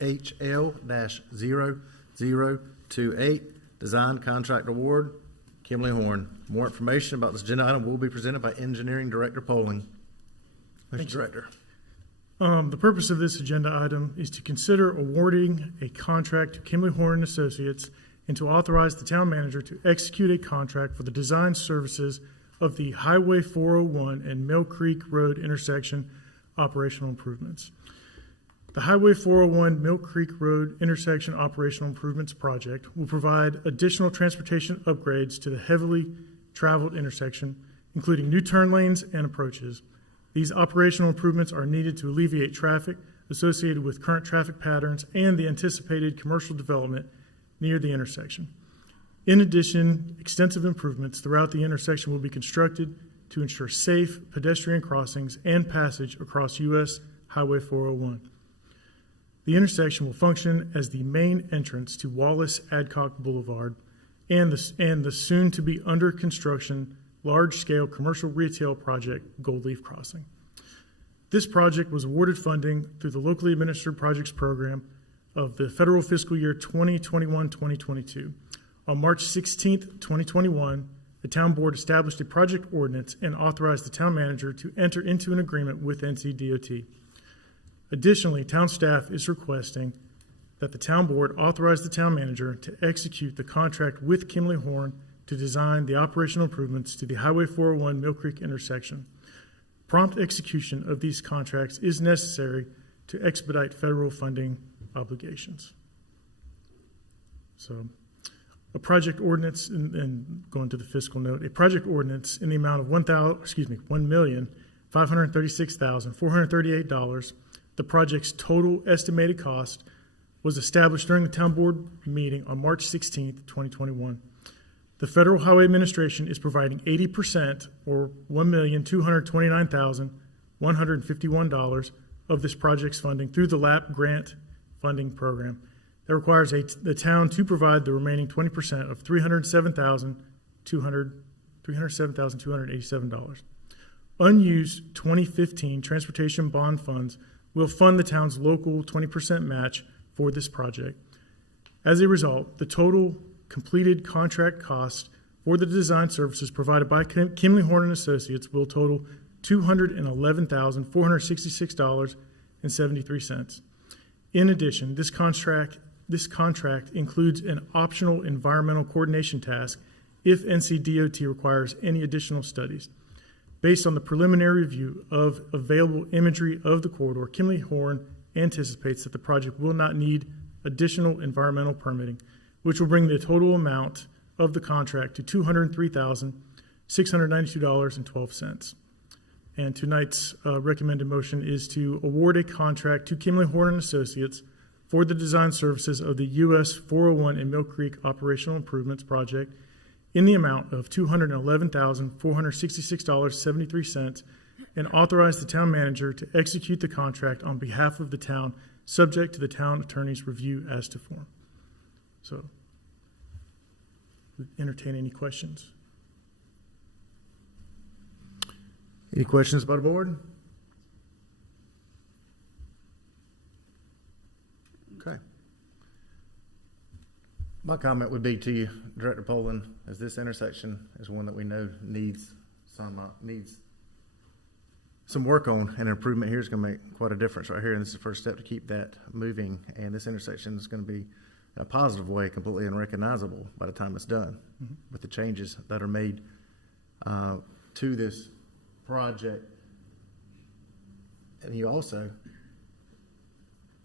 HL-0028, design contract award, Kimberly Horn. More information about this agenda item will be presented by Engineering Director Poling. Mr. Director. The purpose of this agenda item is to consider awarding a contract to Kimberly Horn Associates and to authorize the town manager to execute a contract for the design services of the Highway 401 and Mill Creek Road intersection operational improvements. The Highway 401 Mill Creek Road intersection operational improvements project will provide additional transportation upgrades to the heavily traveled intersection, including new turn lanes and approaches. These operational improvements are needed to alleviate traffic associated with current traffic patterns and the anticipated commercial development near the intersection. In addition, extensive improvements throughout the intersection will be constructed to ensure safe pedestrian crossings and passage across U.S. Highway 401. The intersection will function as the main entrance to Wallace-Adcock Boulevard and the soon-to-be under construction large-scale commercial retail project Gold Leaf Crossing. This project was awarded funding through the locally administered projects program of the federal fiscal year 2021-2022. On March 16th, 2021, the town board established a project ordinance and authorized the town manager to enter into an agreement with NCDOT. Additionally, town staff is requesting that the town board authorize the town manager to execute the contract with Kimley Horn to design the operational improvements to the Highway 401 Mill Creek intersection. Prompt execution of these contracts is necessary to expedite federal funding obligations. So, a project ordinance, and going to the fiscal note, a project ordinance in the amount of $1,536,438. The project's total estimated cost was established during the town board meeting on March 16th, 2021. The Federal Highway Administration is providing 80%, or $1,229,151 of this project's funding through the LAP grant funding program. That requires the town to provide the remaining 20% of $307,287. Unused 2015 transportation bond funds will fund the town's local 20% match for this project. As a result, the total completed contract cost for the design services provided by Kimley Horn and Associates will total $211,466.73. In addition, this contract includes an optional environmental coordination task if NCDOT requires any additional studies. Based on the preliminary review of available imagery of the corridor, Kimley Horn anticipates that the project will not need additional environmental permitting, which will bring the total amount of the contract to $203,692.12. And tonight's recommended motion is to award a contract to Kimley Horn and Associates for the design services of the US 401 and Mill Creek Operational Improvements Project in the amount of $211,466.73 and authorize the town manager to execute the contract on behalf of the town, subject to the town attorney's review as to form. So, entertain any questions. Any questions by the board? Okay. My comment would be to you, Director Poland, as this intersection is one that we know needs some work on, and an improvement here is going to make quite a difference right here, and this is the first step to keep that moving, and this intersection is going to be, in a positive way, completely unrecognizable by the time it's done with the changes that are made to this project. And you also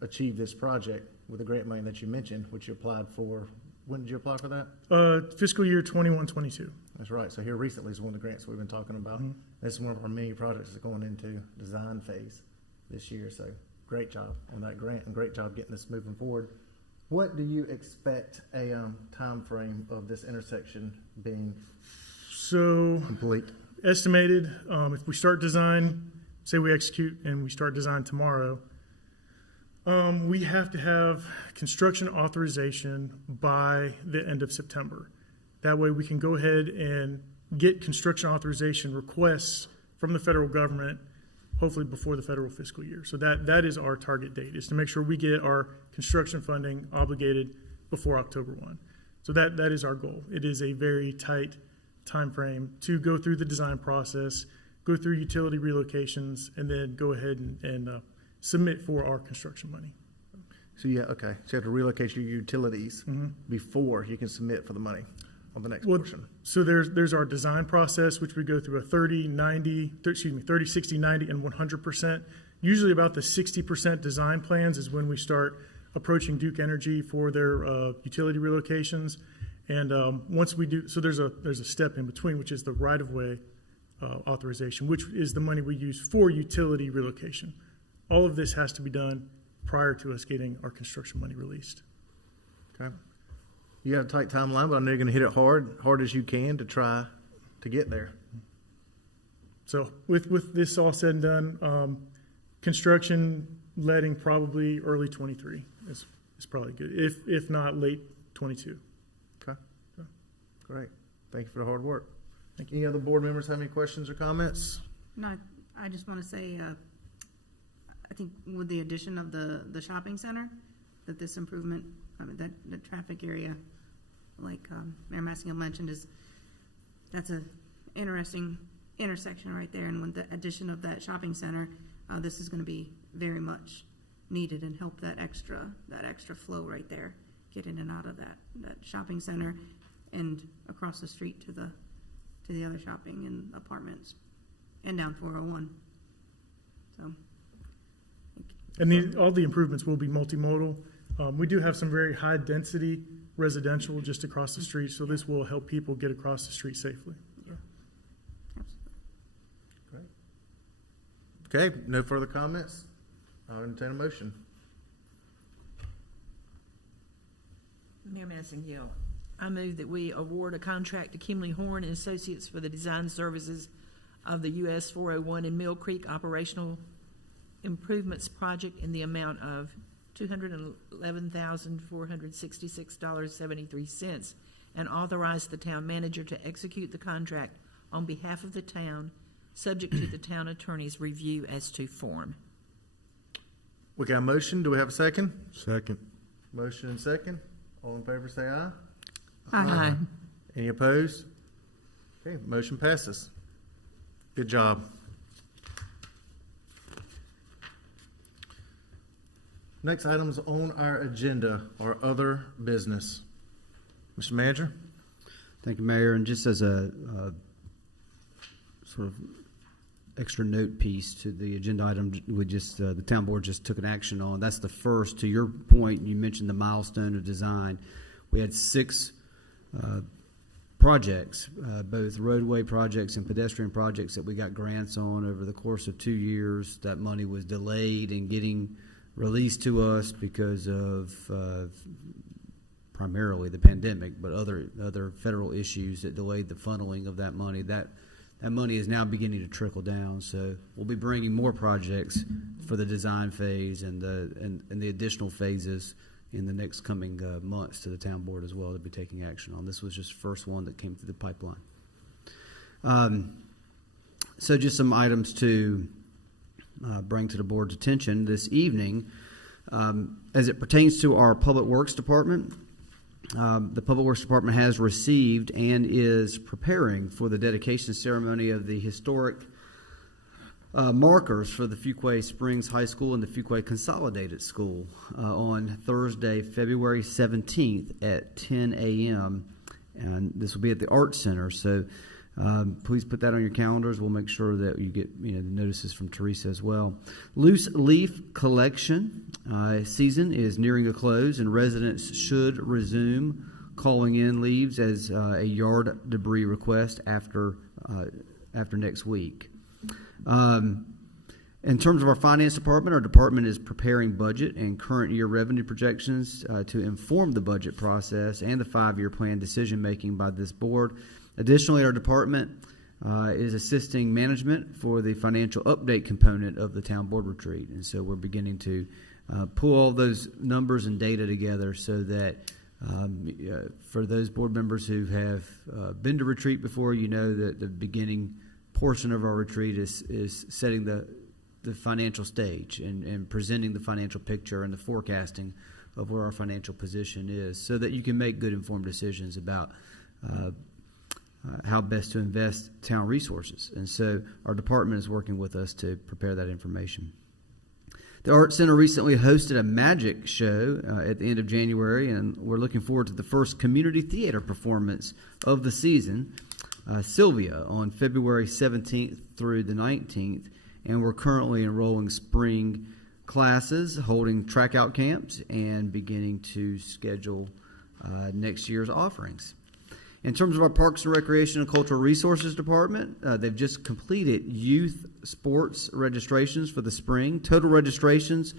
achieved this project with the grant money that you mentioned, which you applied for. When did you apply for that? Fiscal year 21-22. That's right. So here recently is one of the grants we've been talking about. This is one of our many projects that's going into design phase this year. So great job on that grant, and great job getting this moving forward. What do you expect a time frame of this intersection being complete? Estimated, if we start design, say we execute and we start design tomorrow, we have to have construction authorization by the end of September. That way we can go ahead and get construction authorization requests from the federal government, hopefully before the federal fiscal year. So that is our target date, is to make sure we get our construction funding obligated before October 1. So that is our goal. It is a very tight time frame to go through the design process, go through utility relocations, and then go ahead and submit for our construction money. So okay. So you have to relocate your utilities before you can submit for the money on the next portion. So there's our design process, which we go through a 30, 60, 90, and 100%. Usually about the 60% design plans is when we start approaching Duke Energy for their utility relocations. And once we do, so there's a step in between, which is the right-of-way authorization, which is the money we use for utility relocation. All of this has to be done prior to us getting our construction money released. Okay. You have a tight timeline, but I know you're going to hit it hard as you can to try to get there. So with this all said and done, construction letting probably early 23 is probably good. If not late 22. Okay. Great. Thank you for the hard work. Any other board members have any questions or comments? No, I just want to say, I think with the addition of the shopping center, that this improvement, that the traffic area, like Mayor Massingill mentioned, that's a interesting intersection right there. And with the addition of that shopping center, this is going to be very much needed and help that extra flow right there, get in and out of that shopping center and across the street to the other shopping and apartments and down 401. So. And all the improvements will be multimodal. We do have some very high density residential just across the street, so this will help people get across the street safely. Yeah. Absolutely. Great. Okay, no further comments? I'll entertain a motion. Mayor Massingill, I move that we award a contract to Kimley Horn and Associates for the design services of the US 401 and Mill Creek Operational Improvements Project in the amount of $211,466.73 and authorize the town manager to execute the contract on behalf of the town, subject to the town attorney's review as to form. We got a motion. Do we have a second? Second. Motion and second. All in favor say aye. Aye. Any opposed? Okay, motion passes. Good job. Next items on our agenda are other business. Mr. Manager? Thank you, Mayor. And just as a sort of extra note piece to the agenda item, the town board just took an action on. That's the first. To your point, you mentioned the Milestone of Design. We had 6 projects, both roadway projects and pedestrian projects that we got grants on over the course of 2 years. That money was delayed in getting released to us because of primarily the pandemic, but other federal issues that delayed the funneling of that money. That money is now beginning to trickle down, so we'll be bringing more projects for the design phase and the additional phases in the next coming months to the town board as well to be taking action on. This was just the first one that came through the pipeline. So just some items to bring to the board's attention this evening. As it pertains to our Public Works Department, the Public Works Department has received and is preparing for the dedication ceremony of the historic markers for the Fuquay Springs High School and the Fuquay Consolidated School on Thursday, February 17th at 10 a.m. And this will be at the Art Center. So please put that on your calendars. We'll make sure that you get the notices from Teresa as well. Loose leaf collection season is nearing a close, and residents should resume calling in leaves as a yard debris request after next week. In terms of our finance department, our department is preparing budget and current year revenue projections to inform the budget process and the 5-year plan decision making by this board. Additionally, our department is assisting management for the financial update component of the town board retreat. And so we're beginning to pull all those numbers and data together so that for those board members who have been to retreat before, you know that the beginning portion of our retreat is setting the financial stage and presenting the financial picture and the forecasting of where our financial position is so that you can make good informed decisions about how best to invest town resources. And so our department is working with us to prepare that information. The Art Center recently hosted a magic show at the end of January, and we're looking forward to the first community theater performance of the season, Sylvia, on February 17th through the 19th. And we're currently enrolling spring classes, holding track-out camps, and beginning to schedule next year's offerings. In terms of our Parks and Recreation and Cultural Resources Department, they've just completed youth sports registrations for the spring. Total registrations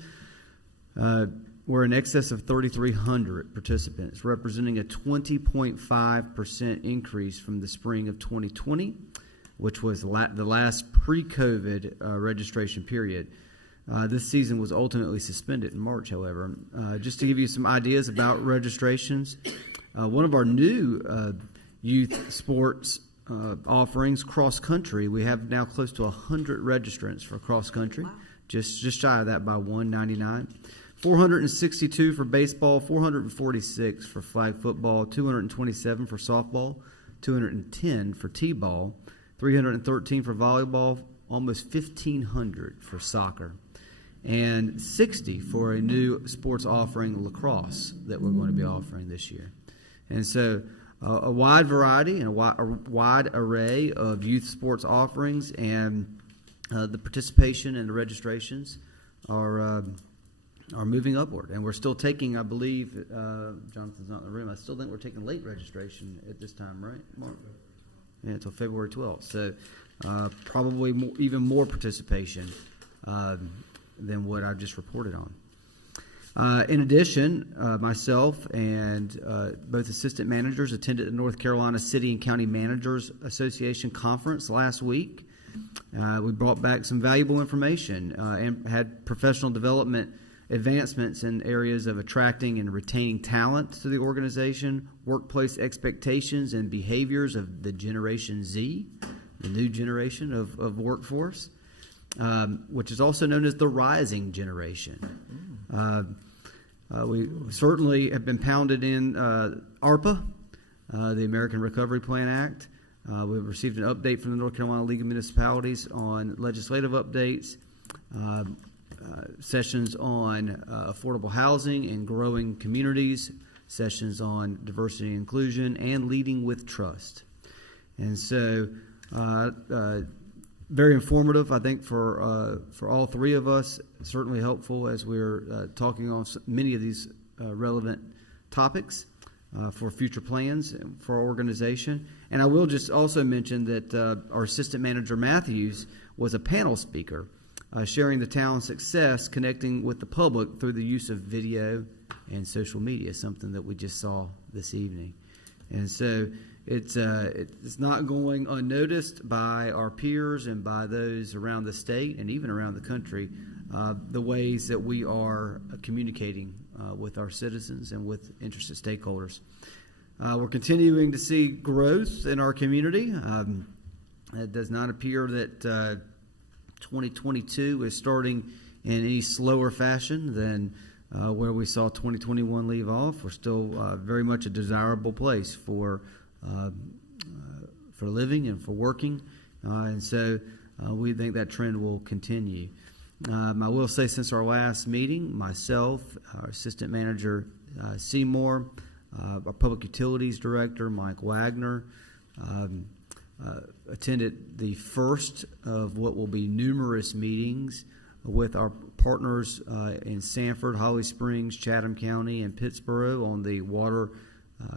were in excess of 3,300 participants, representing a 20.5% increase from the spring of 2020, which was the last pre-COVID registration period. This season was ultimately suspended in March, however. Just to give you some ideas about registrations, one of our new youth sports offerings, cross country, we have now close to 100 registrants for cross country, just shy of that by 199. 462 for baseball, 446 for flag football, 227 for softball, 210 for t-ball, 313 for volleyball, almost 1,500 for soccer, and 60 for a new sports offering, lacrosse, that we're going to be offering this year. And so a wide variety and a wide array of youth sports offerings, and the participation and the registrations are moving upward. And we're still taking, I believe, Jonathan's not in the room, I still think we're taking late registration at this time, right, Mark? Yeah, until February 12th. So probably even more participation than what I've just reported on. In addition, myself and both assistant managers attended the North Carolina City and County Managers Association Conference last week. We brought back some valuable information and had professional development advancements in areas of attracting and retaining talent to the organization, workplace expectations and behaviors of the Generation Z, the new generation of workforce, which is also known as the rising generation. We certainly have been pounded in ARPA, the American Recovery Plan Act. We've received an update from the North Carolina League of Municipalities on legislative updates, sessions on affordable housing and growing communities, sessions on diversity and inclusion, and leading with trust. And so very informative, I think, for all three of us, certainly helpful as we're talking on many of these relevant topics for future plans for our organization. And I will just also mention that our Assistant Manager Matthews was a panel speaker, sharing the town's success connecting with the public through the use of video and social media, something that we just saw this evening. And so it's not going unnoticed by our peers and by those around the state and even around the country, the ways that we are communicating with our citizens and with interested stakeholders. We're continuing to see growth in our community. It does not appear that 2022 is starting in any slower fashion than where we saw 2021 leave off. We're still very much a desirable place for living and for working, and so we think that trend will continue. I will say, since our last meeting, myself, our Assistant Manager Seymour, our Public Utilities Director Mike Wagner, attended the first of what will be numerous meetings with our partners in Sanford, Holly Springs, Chatham County, and Pittsboro on the water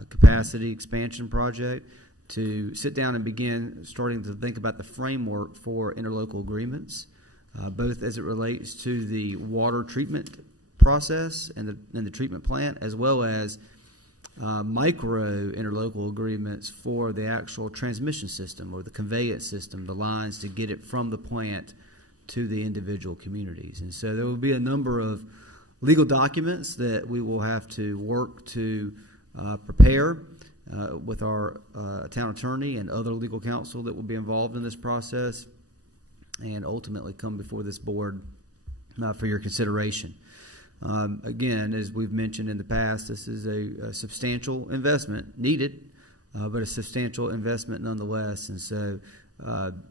capacity expansion project, to sit down and begin starting to think about the framework for interlocal agreements, both as it relates to the water treatment process and the treatment plant, as well as micro interlocal agreements for the actual transmission system or the conveyance system, the lines to get it from the plant to the individual communities. And so there will be a number of legal documents that we will have to work to prepare with our town attorney and other legal counsel that will be involved in this process, and ultimately come before this board for your consideration. Again, as we've mentioned in the past, this is a substantial investment needed, but a substantial investment nonetheless. And so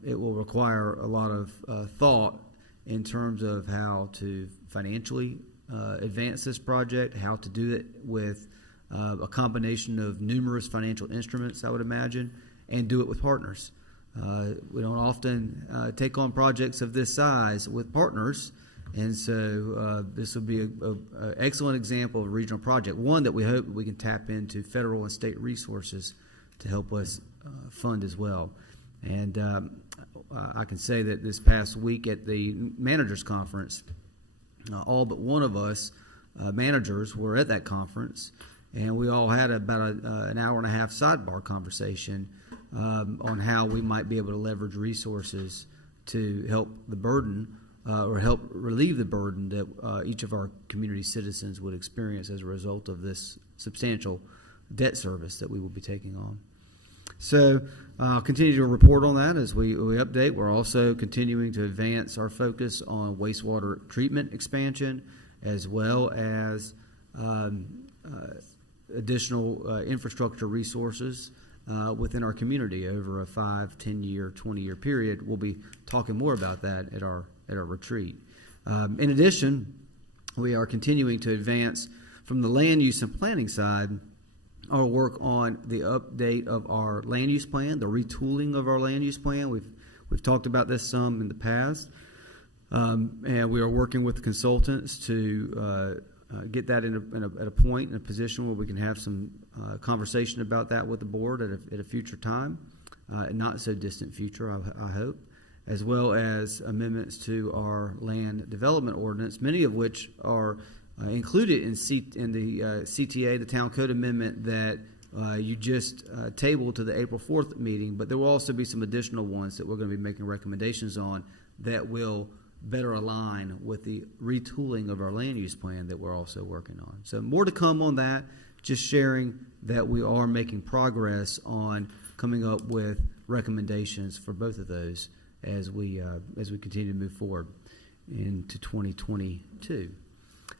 it will require a lot of thought in terms of how to financially advance this project, how to do it with a combination of numerous financial instruments, I would imagine, and do it with partners. We don't often take on projects of this size with partners, and so this will be an excellent example of a regional project, one that we hope we can tap into federal and state resources to help us fund as well. And I can say that this past week at the managers conference, all but one of us managers were at that conference, and we all had about an hour and a half sidebar conversation on how we might be able to leverage resources to help the burden or help relieve the burden that each of our community citizens would experience as a result of this substantial debt service that we will be taking on. So I'll continue to report on that as we update. We're also continuing to advance our focus on wastewater treatment expansion, as well as additional infrastructure resources within our community over a 5, 10-year, 20-year period. We'll be talking more about that at our retreat. In addition, we are continuing to advance from the land use and planning side our work on the update of our land use plan, the retooling of our land use plan. We've talked about this some in the past, and we are working with the consultants to get that at a point, in a position where we can have some conversation about that with the board at a future time, not so distant future, I hope, as well as amendments to our land development ordinance, many of which are included in the CTA, the Town Code Amendment that you just tabled to the April 4th meeting, but there will also be some additional ones that we're going to be making recommendations on that will better align with the retooling of our land use plan that we're also working on. So more to come on that, just sharing that we are making progress on coming up with recommendations for both of those as we continue to move forward into 2022.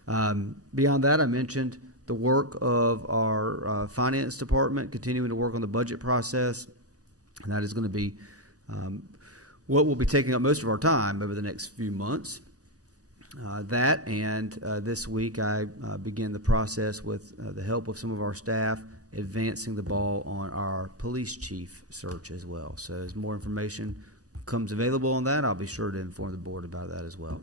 Beyond that, I mentioned the work of our finance department, continuing to work on the budget process, and that is going to be what will be taking up most of our time over the next few months. That and this week I begin the process with the help of some of our staff advancing the ball on our police chief search as well. So as more information comes available on that, I'll be sure to inform the board about that as well.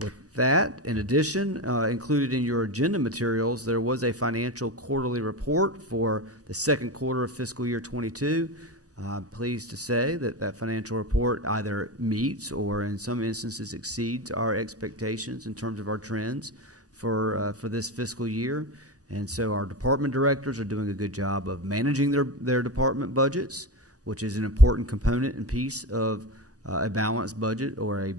With that, in addition, included in your agenda materials, there was a financial quarterly report for the second quarter of fiscal year 22. I'm pleased to say that financial report either meets or in some instances exceeds our expectations in terms of our trends for this fiscal year. And so our department directors are doing a good job of managing their department budgets, which is an important component and piece of a balanced budget or a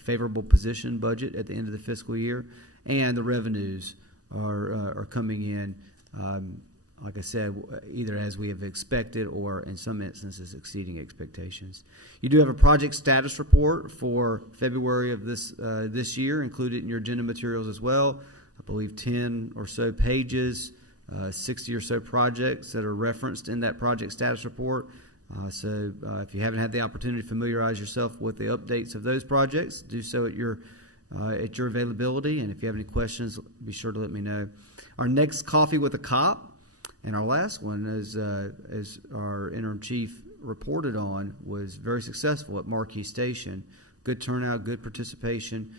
favorable position budget at the end of the fiscal year. And the revenues are coming in, like I said, either as we have expected or in some instances exceeding expectations. You do have a project status report for February of this year included in your agenda materials as well. I believe 10 or so pages, 60 or so projects that are referenced in that project status report. So if you haven't had the opportunity to familiarize yourself with the updates of those projects, do so at your availability. And if you have any questions, be sure to let me know. Our next Coffee with a Cop and our last one, as our interim chief reported on, was very successful at Marquis Station. Good turnout, good participation,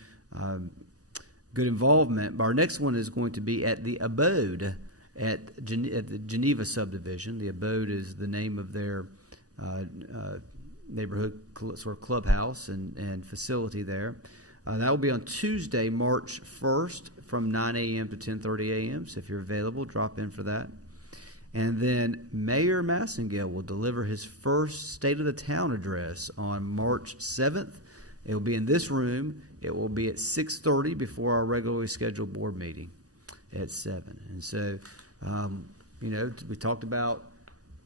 good involvement. But our next one is going to be at the Abode at the Geneva subdivision. The Abode is the name of their neighborhood sort of clubhouse and facility there. That will be on Tuesday, March 1st from 9 a.m. to 10:30 a.m. So if you're available, drop in for that. And then Mayor Massengale will deliver his first State of the Town address on March 7th. It will be in this room. It will be at 6:30 before our regularly scheduled board meeting at 7. And so, we talked about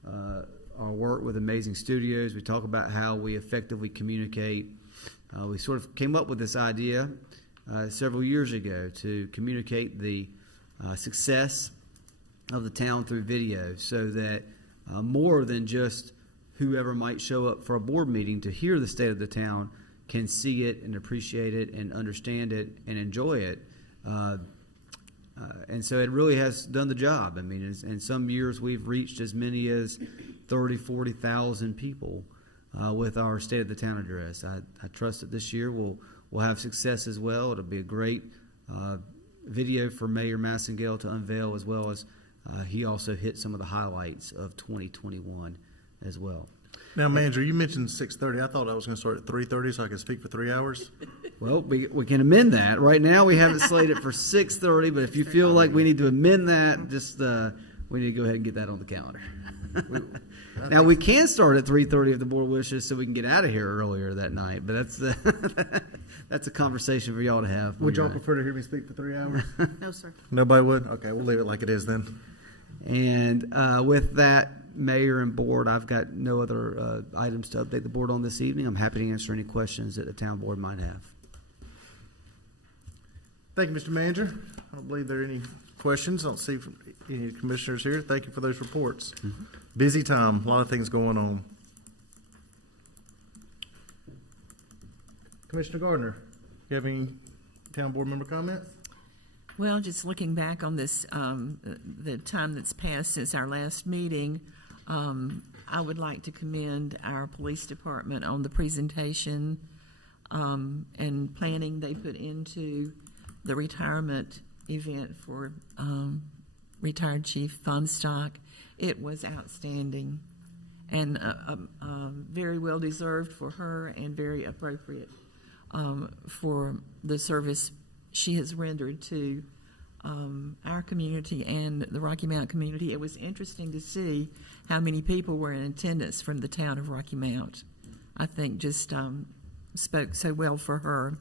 our work with Amazing Studios. We talk about how we effectively communicate. We sort of came up with this idea several years ago to communicate the success of the town through video, so that more than just whoever might show up for a board meeting to hear the state of the town can see it and appreciate it and understand it and enjoy it. And so it really has done the job. I mean, in some years we've reached as many as 30,000, 40,000 people with our State of the Town address. I trust that this year we'll have success as well. It'll be a great video for Mayor Massengale to unveil, as well as he also hit some of the highlights of 2021 as well. Now, Manager, you mentioned 6:30. I thought I was going to start at 3:30 so I could speak for 3 hours. Well, we can amend that. Right now, we have it slated for 6:30, but if you feel like we need to amend that, just we need to go ahead and get that on the calendar. Now, we can start at 3:30 if the board wishes, so we can get out of here earlier that night, but that's a conversation for y'all to have. Would y'all prefer to hear me speak for 3 hours? No, sir. Nobody would? Okay, we'll leave it like it is then. And with that, Mayor and Board, I've got no other items to update the Board on this evening. I'm happy to answer any questions that the Town Board might have. Thank you, Mr. Manager. I don't believe there are any questions. I don't see any commissioners here. Thank you for those reports. Mm-hmm. Busy time, a lot of things going on. Commissioner Gardner, you have any Town Board member comments? Well, just looking back on this, the time that's passed since our last meeting, I would like to commend our police department on the presentation and planning they put into the retirement event for retired Chief Fomstock. It was outstanding and very well deserved for her and very appropriate for the service she has rendered to our community and the Rocky Mount community. It was interesting to see how many people were in attendance from the town of Rocky Mount. I think just spoke so well for her.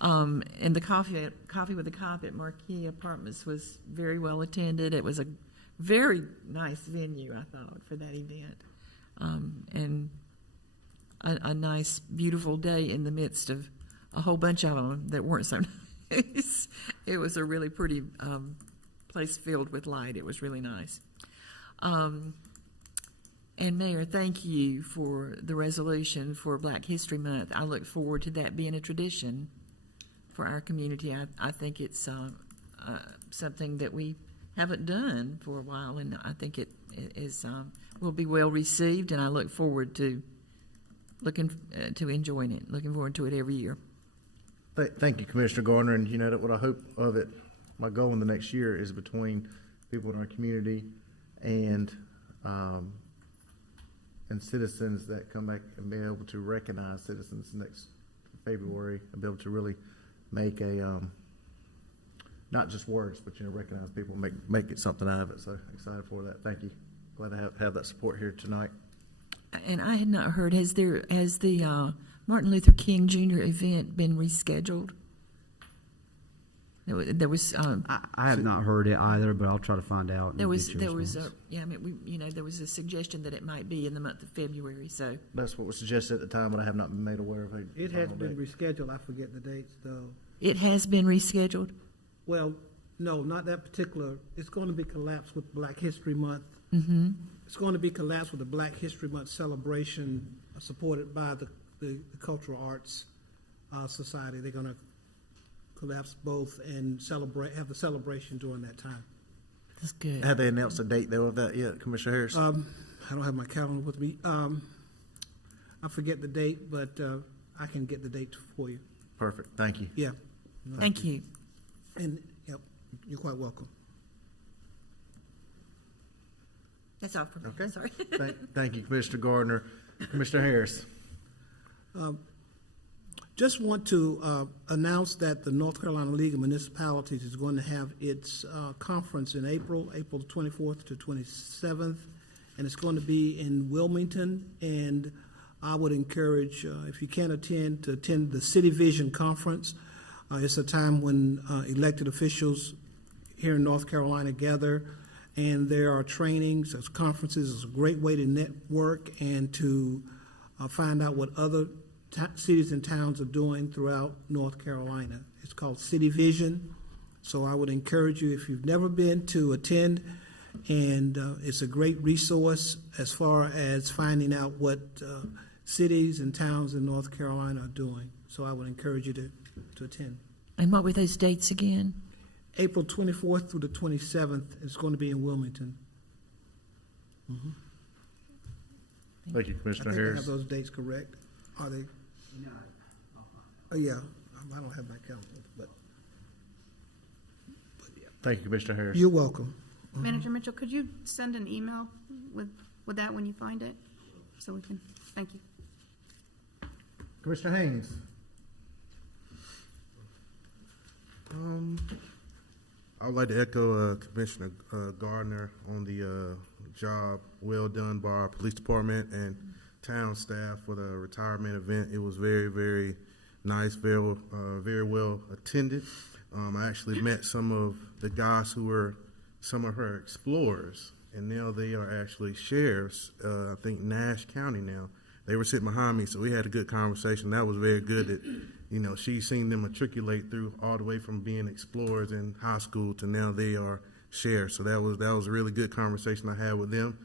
And the coffee with the Cop at Marquis Apartments was very well attended. It was a very nice venue, I thought, for that event. And a nice, beautiful day in the midst of a whole bunch of them that weren't so nice. It was a really pretty place filled with light. It was really nice. And Mayor, thank you for the resolution for Black History Month. I look forward to that being a tradition for our community. I think it's something that we haven't done for a while, and I think it is will be well received, and I look forward to enjoying it. Looking forward to it every year. Thank you, Commissioner Gardner. And you know that what I hope of it, my goal in the next year is between people in our community and citizens that come back and be able to recognize citizens next February and be able to really make a not just words, but recognize people, make it something out of it. So excited for that. Thank you. Glad to have that support here tonight. And I had not heard, has the Martin Luther King Jr. event been rescheduled? There was. I have not heard it either, but I'll try to find out. There was a suggestion that it might be in the month of February. So that's what was suggested at the time, but I have not been made aware of it. It has been rescheduled. I forget the dates though. It has been rescheduled. Well, no, not that particular. It's going to be collapsed with Black History Month. Mm-hmm. It's going to be collapsed with the Black History Month celebration supported by the Cultural Arts Society. They're going to collapse both and have the celebration during that time. That's good. Have they announced a date though of that yet, Commissioner Harris? I don't have my calendar with me. I forget the date, but I can get the date for you. Perfect. Thank you. Yeah. Thank you. And yep, you're quite welcome. That's all for me. Okay. Sorry. Thank you, Commissioner Gardner. Commissioner Harris. Just want to announce that the North Carolina League of Municipalities is going to have its conference in April 24th to 27th, and it's going to be in Wilmington. And I would encourage, if you can attend, to attend the City Vision Conference. It's a time when elected officials here in North Carolina gather, and there are trainings, there's conferences. It's a great way to network and to find out what other cities and towns are doing throughout North Carolina. It's called City Vision. So I would encourage you, if you've never been, to attend, and it's a great resource as far as finding out what cities and towns in North Carolina are doing. So I would encourage you to attend. And what were those dates again? April 24th through the 27th. It's going to be in Wilmington. Mm-hmm. Thank you, Commissioner I Harris. have those dates correct. Are they? No. Oh, yeah. I don't have my calendar, but yeah. Thank you, Commissioner Harris. You're welcome. Manager Mitchell, could you send an email with that when you find it? so we can, thank you. Commissioner Haynes? I would like to echo Commissioner Gardner on the job well done by our police department and town staff for the retirement event. It was very, very nice, very well attended. I actually met some of the guys who were some of her explorers, and now they are actually sheriffs, I think Nash County now. They were sitting behind me, so we had a good conversation. That was very good that, you know, she's seen them matriculate through all the way from being explorers in high school to now they are sheriffs. So that was a really good conversation I had with them.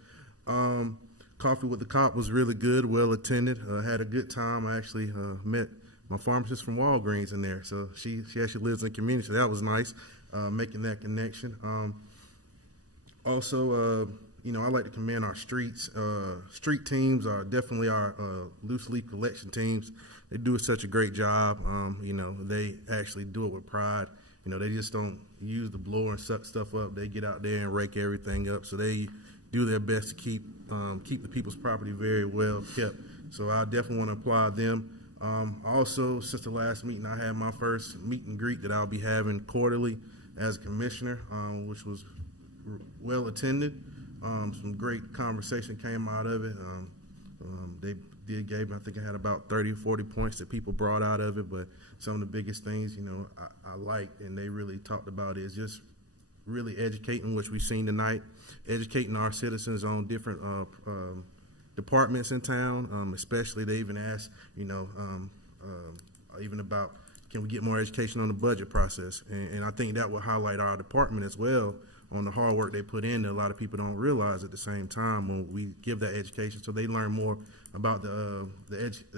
Coffee with the Cop was really good, well attended. Had a good time. I actually met my pharmacist from Walgreens in there. So she actually lives in the community, so that was nice, making that connection. Also, you know, I like to commend our streets. Street teams are definitely our loose leaf collection teams. They do such a great job. You know, they actually do it with pride. You know, they just don't use the blower and suck stuff up. They get out there and rake everything up. So they do their best to keep the people's property very well kept. So I definitely want to applaud them. Also, since the last meeting, I had my first meet and greet that I'll be having quarterly as a commissioner, which was well attended. Some great conversation came out of it. They gave me, I think I had about 30 or 40 points that people brought out of it, but some of the biggest things, you know, I liked and they really talked about is just really educating, which we've seen tonight, educating our citizens on different departments in town, especially they even asked, you know, even about can we get more education on the budget process, and I think that will highlight our department as well on the hard work they put in that a lot of people don't realize at the same time when we give that education, so they learn more about the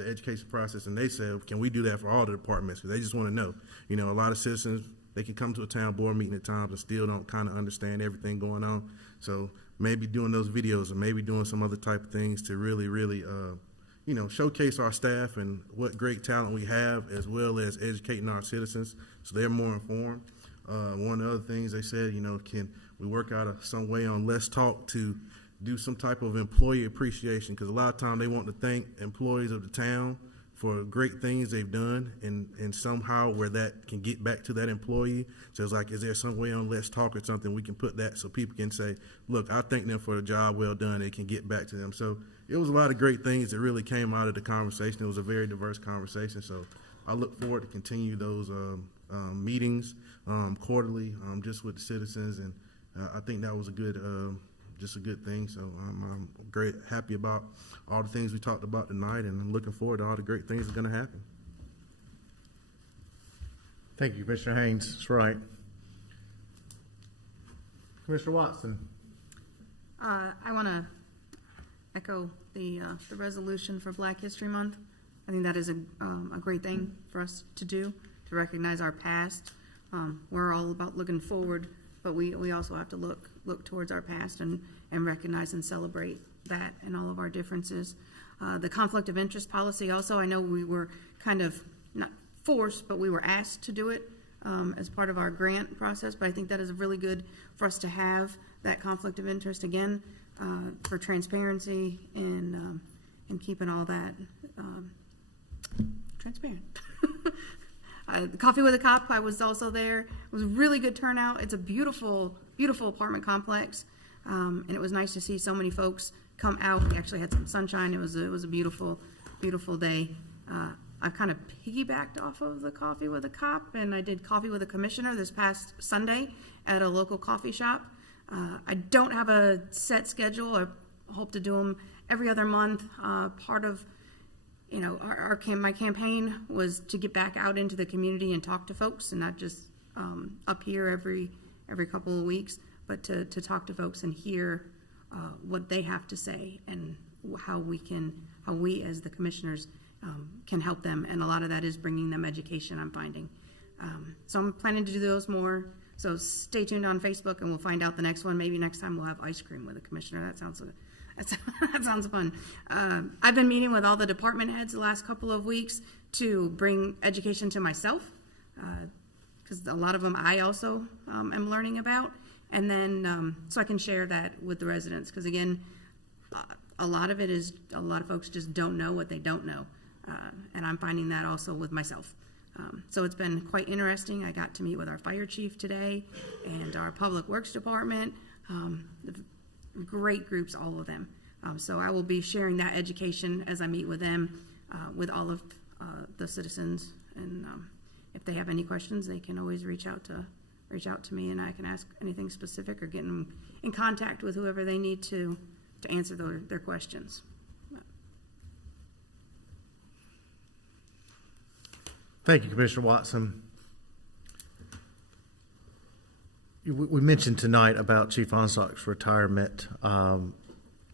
education process, and they said, can we do that for all the departments? Because they just want to know. You know, a lot of citizens, they can come to a town board meeting at times and still don't kind of understand everything going on. So maybe doing those videos or maybe doing some other type of things to really, really, you know, showcase our staff and what great talent we have, as well as educating our citizens so they're more informed. One of the other things they said, you know, can we work out some way on Let's Talk to do some type of employee appreciation? Because a lot of times they want to thank employees of the town for great things they've done, and somehow where that can get back to that employee. So it's like, is there some way on Let's Talk or something we can put that so people can say, look, I thank them for the job well done. It can get back to them. So it was a lot of great things that really came out of the conversation. It was a very diverse conversation. So I look forward to continue those meetings quarterly, just with the citizens, and I think that was a good, just a good thing. So I'm great, happy about all the things we talked about tonight, and I'm looking forward to all the great things that are going to happen. Thank you, Commissioner Haynes. That's right. Commissioner Watson. I want to echo the resolution for Black History Month. I think that is a great thing for us to do, to recognize our past. We're all about looking forward, but we also have to look towards our past and recognize and celebrate that and all of our differences. The conflict of interest policy also, I know we were kind of not forced, but we were asked to do it as part of our grant process, but I think that is really good for us to have that conflict of interest again for transparency and keeping all that transparent. The Coffee with a Cop, I was also there. It was a really good turnout. It's a beautiful, beautiful apartment complex, and it was nice to see so many folks come out. We actually had some sunshine. It was a beautiful, beautiful day. I kind of piggybacked off of the Coffee with a Cop, and I did Coffee with a Commissioner this past Sunday at a local coffee shop. I don't have a set schedule. I hope to do them every other month. Part of my campaign was to get back out into the community and talk to folks, and not just up here every couple of weeks, but to talk to folks and hear what they have to say and how we as the commissioners can help them. And a lot of that is bringing them education, I'm finding. So I'm planning to do those more. So stay tuned on Facebook, and we'll find out the next one. Maybe next time we'll have ice cream with a commissioner. That sounds fun. I've been meeting with all the department heads the last couple of weeks to bring education to myself, because a lot of them I also am learning about, and then so I can share that with the residents. Because again, a lot of it is, a lot of folks just don't know what they don't know. And I'm finding that also with myself. So it's been quite interesting. I got to meet with our fire chief today and our public works department. Great groups, all of them. So I will be sharing that education as I meet with them, with all of the citizens. And if they have any questions, they can always reach out to me, and I can ask anything specific or get them in contact with whoever they need to answer their questions. Thank you, Commissioner Watson. We mentioned tonight about Chief Onstock's retirement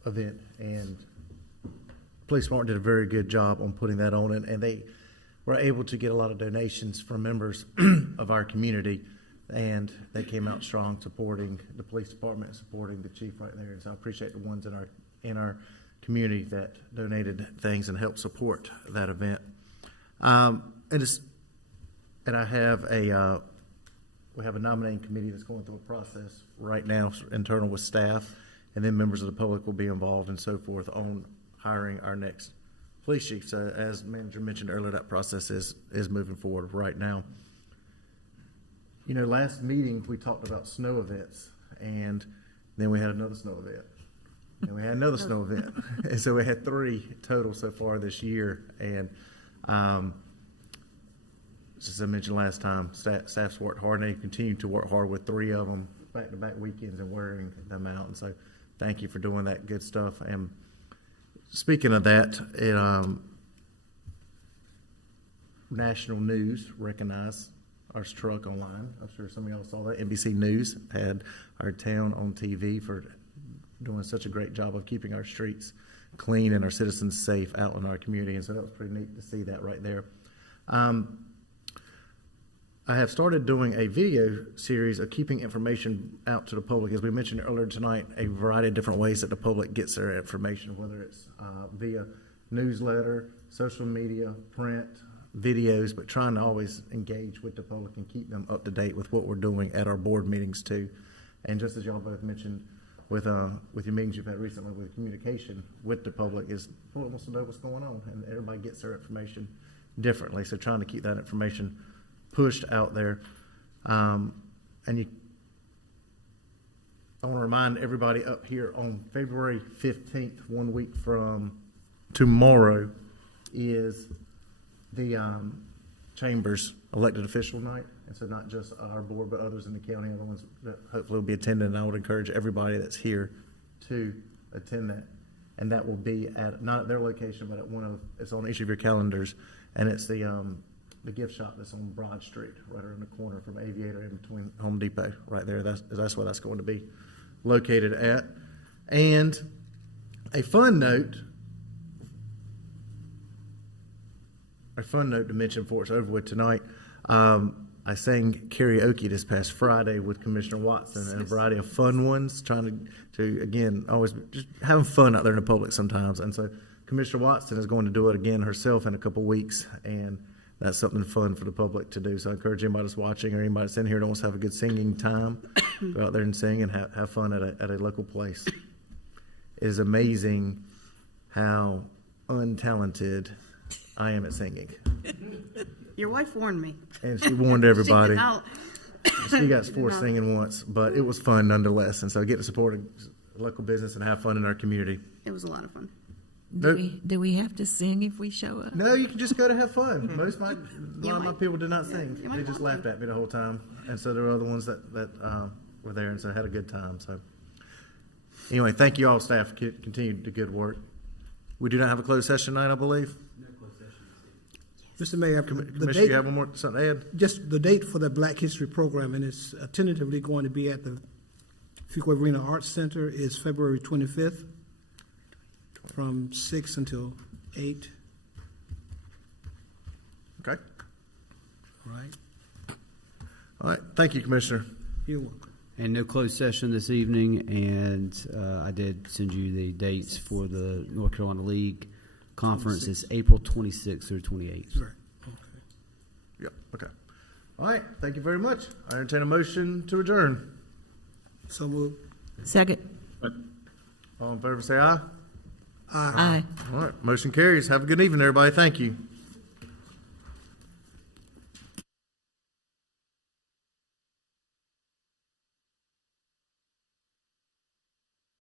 event, and Police Department did a very good job on putting that on, and they were able to get a lot of donations from members of our community, and they came out strong supporting the police department, supporting the chief right there. And so I appreciate the ones in our community that donated things and helped support that event. And I have we have a nominating committee that's going through a process right now, internal with staff, and then members of the public will be involved and so forth on hiring our next police chief. So as manager mentioned earlier, that process is moving forward right now. You know, last meeting we talked about snow events, and then we had another snow event. And we had another snow event. And so we had 3 total so far this year. And as I mentioned last time, staff's worked hard, and they continue to work hard with 3 of them back-to-back weekends and wearing them out. And so thank you for doing that good stuff. And speaking of that, national news recognized our truck online. I'm sure some of y'all saw that. NBC News had our town on TV for doing such a great job of keeping our streets clean and our citizens safe out in our community. And so that was pretty neat to see that right there. I have started doing a video series of keeping information out to the public. As we mentioned earlier tonight, a variety of different ways that the public gets their information, whether it's via newsletter, social media, print, videos, but trying to always engage with the public and keep them up to date with what we're doing at our board meetings too. And just as y'all both mentioned with your meetings you've had recently with communication with the public, is people wants to know what's going on, and everybody gets their information differently. So trying to keep that information pushed out there. I want to remind everybody up here on February 15th, 1 week from tomorrow, is the Chamber's elected official night. And so not just our board, but others in the county, other ones that hopefully will be attending. And I would encourage everybody that's here to attend that. And that will be not at their location, but at it's on each of your calendars. And it's the gift shop that's on Broad Street, right around the corner from Aviator in between Home Depot, right there. That's where that's going to be located at. And a fun note to mention before it's over with tonight, I sang karaoke this past Friday with Commissioner Watson, and a variety of fun ones, trying to again, always just having fun out there in the public sometimes. And so Commissioner Watson is going to do it again herself in a couple weeks, and that's something fun for the public to do. So I encourage anybody that's watching or anybody that's in here that wants to have a good singing time, go out there and sing and have fun at a local place. It is amazing how untalented I am at singing. Your wife warned me. And she warned everybody. She got She forced singing once, but it was fun nonetheless. And so get to support a local business and have fun in our community. It was a lot of fun. Do we have to sing if we show up? No, you can just go to have fun. A lot of my people did not sing. They just laughed at me the whole time. And so there were other ones that were there, and so had a good time. So anyway, thank you all, staff. Continue the good work. We do not have a closed session tonight, I believe. No closed session. Mr. Mayor, Commissioner, you have one more something to add? Just the date for the Black History Program, and it's tentatively going to be at the Fuquay-Varina Arts Center, is February 25th from 6 until 8. Okay. All right. Thank you, Commissioner. You're welcome. And no closed session this evening, and I did send you the dates for the North Carolina League Conference. It's April 26th through 28th. Right. Okay. Yep. Okay. All right. Thank you very much. I entertain a motion to adjourn. So moved. Second. All in favor, say aye. Aye. All right, motion carries. Have a good evening, everybody. Thank you.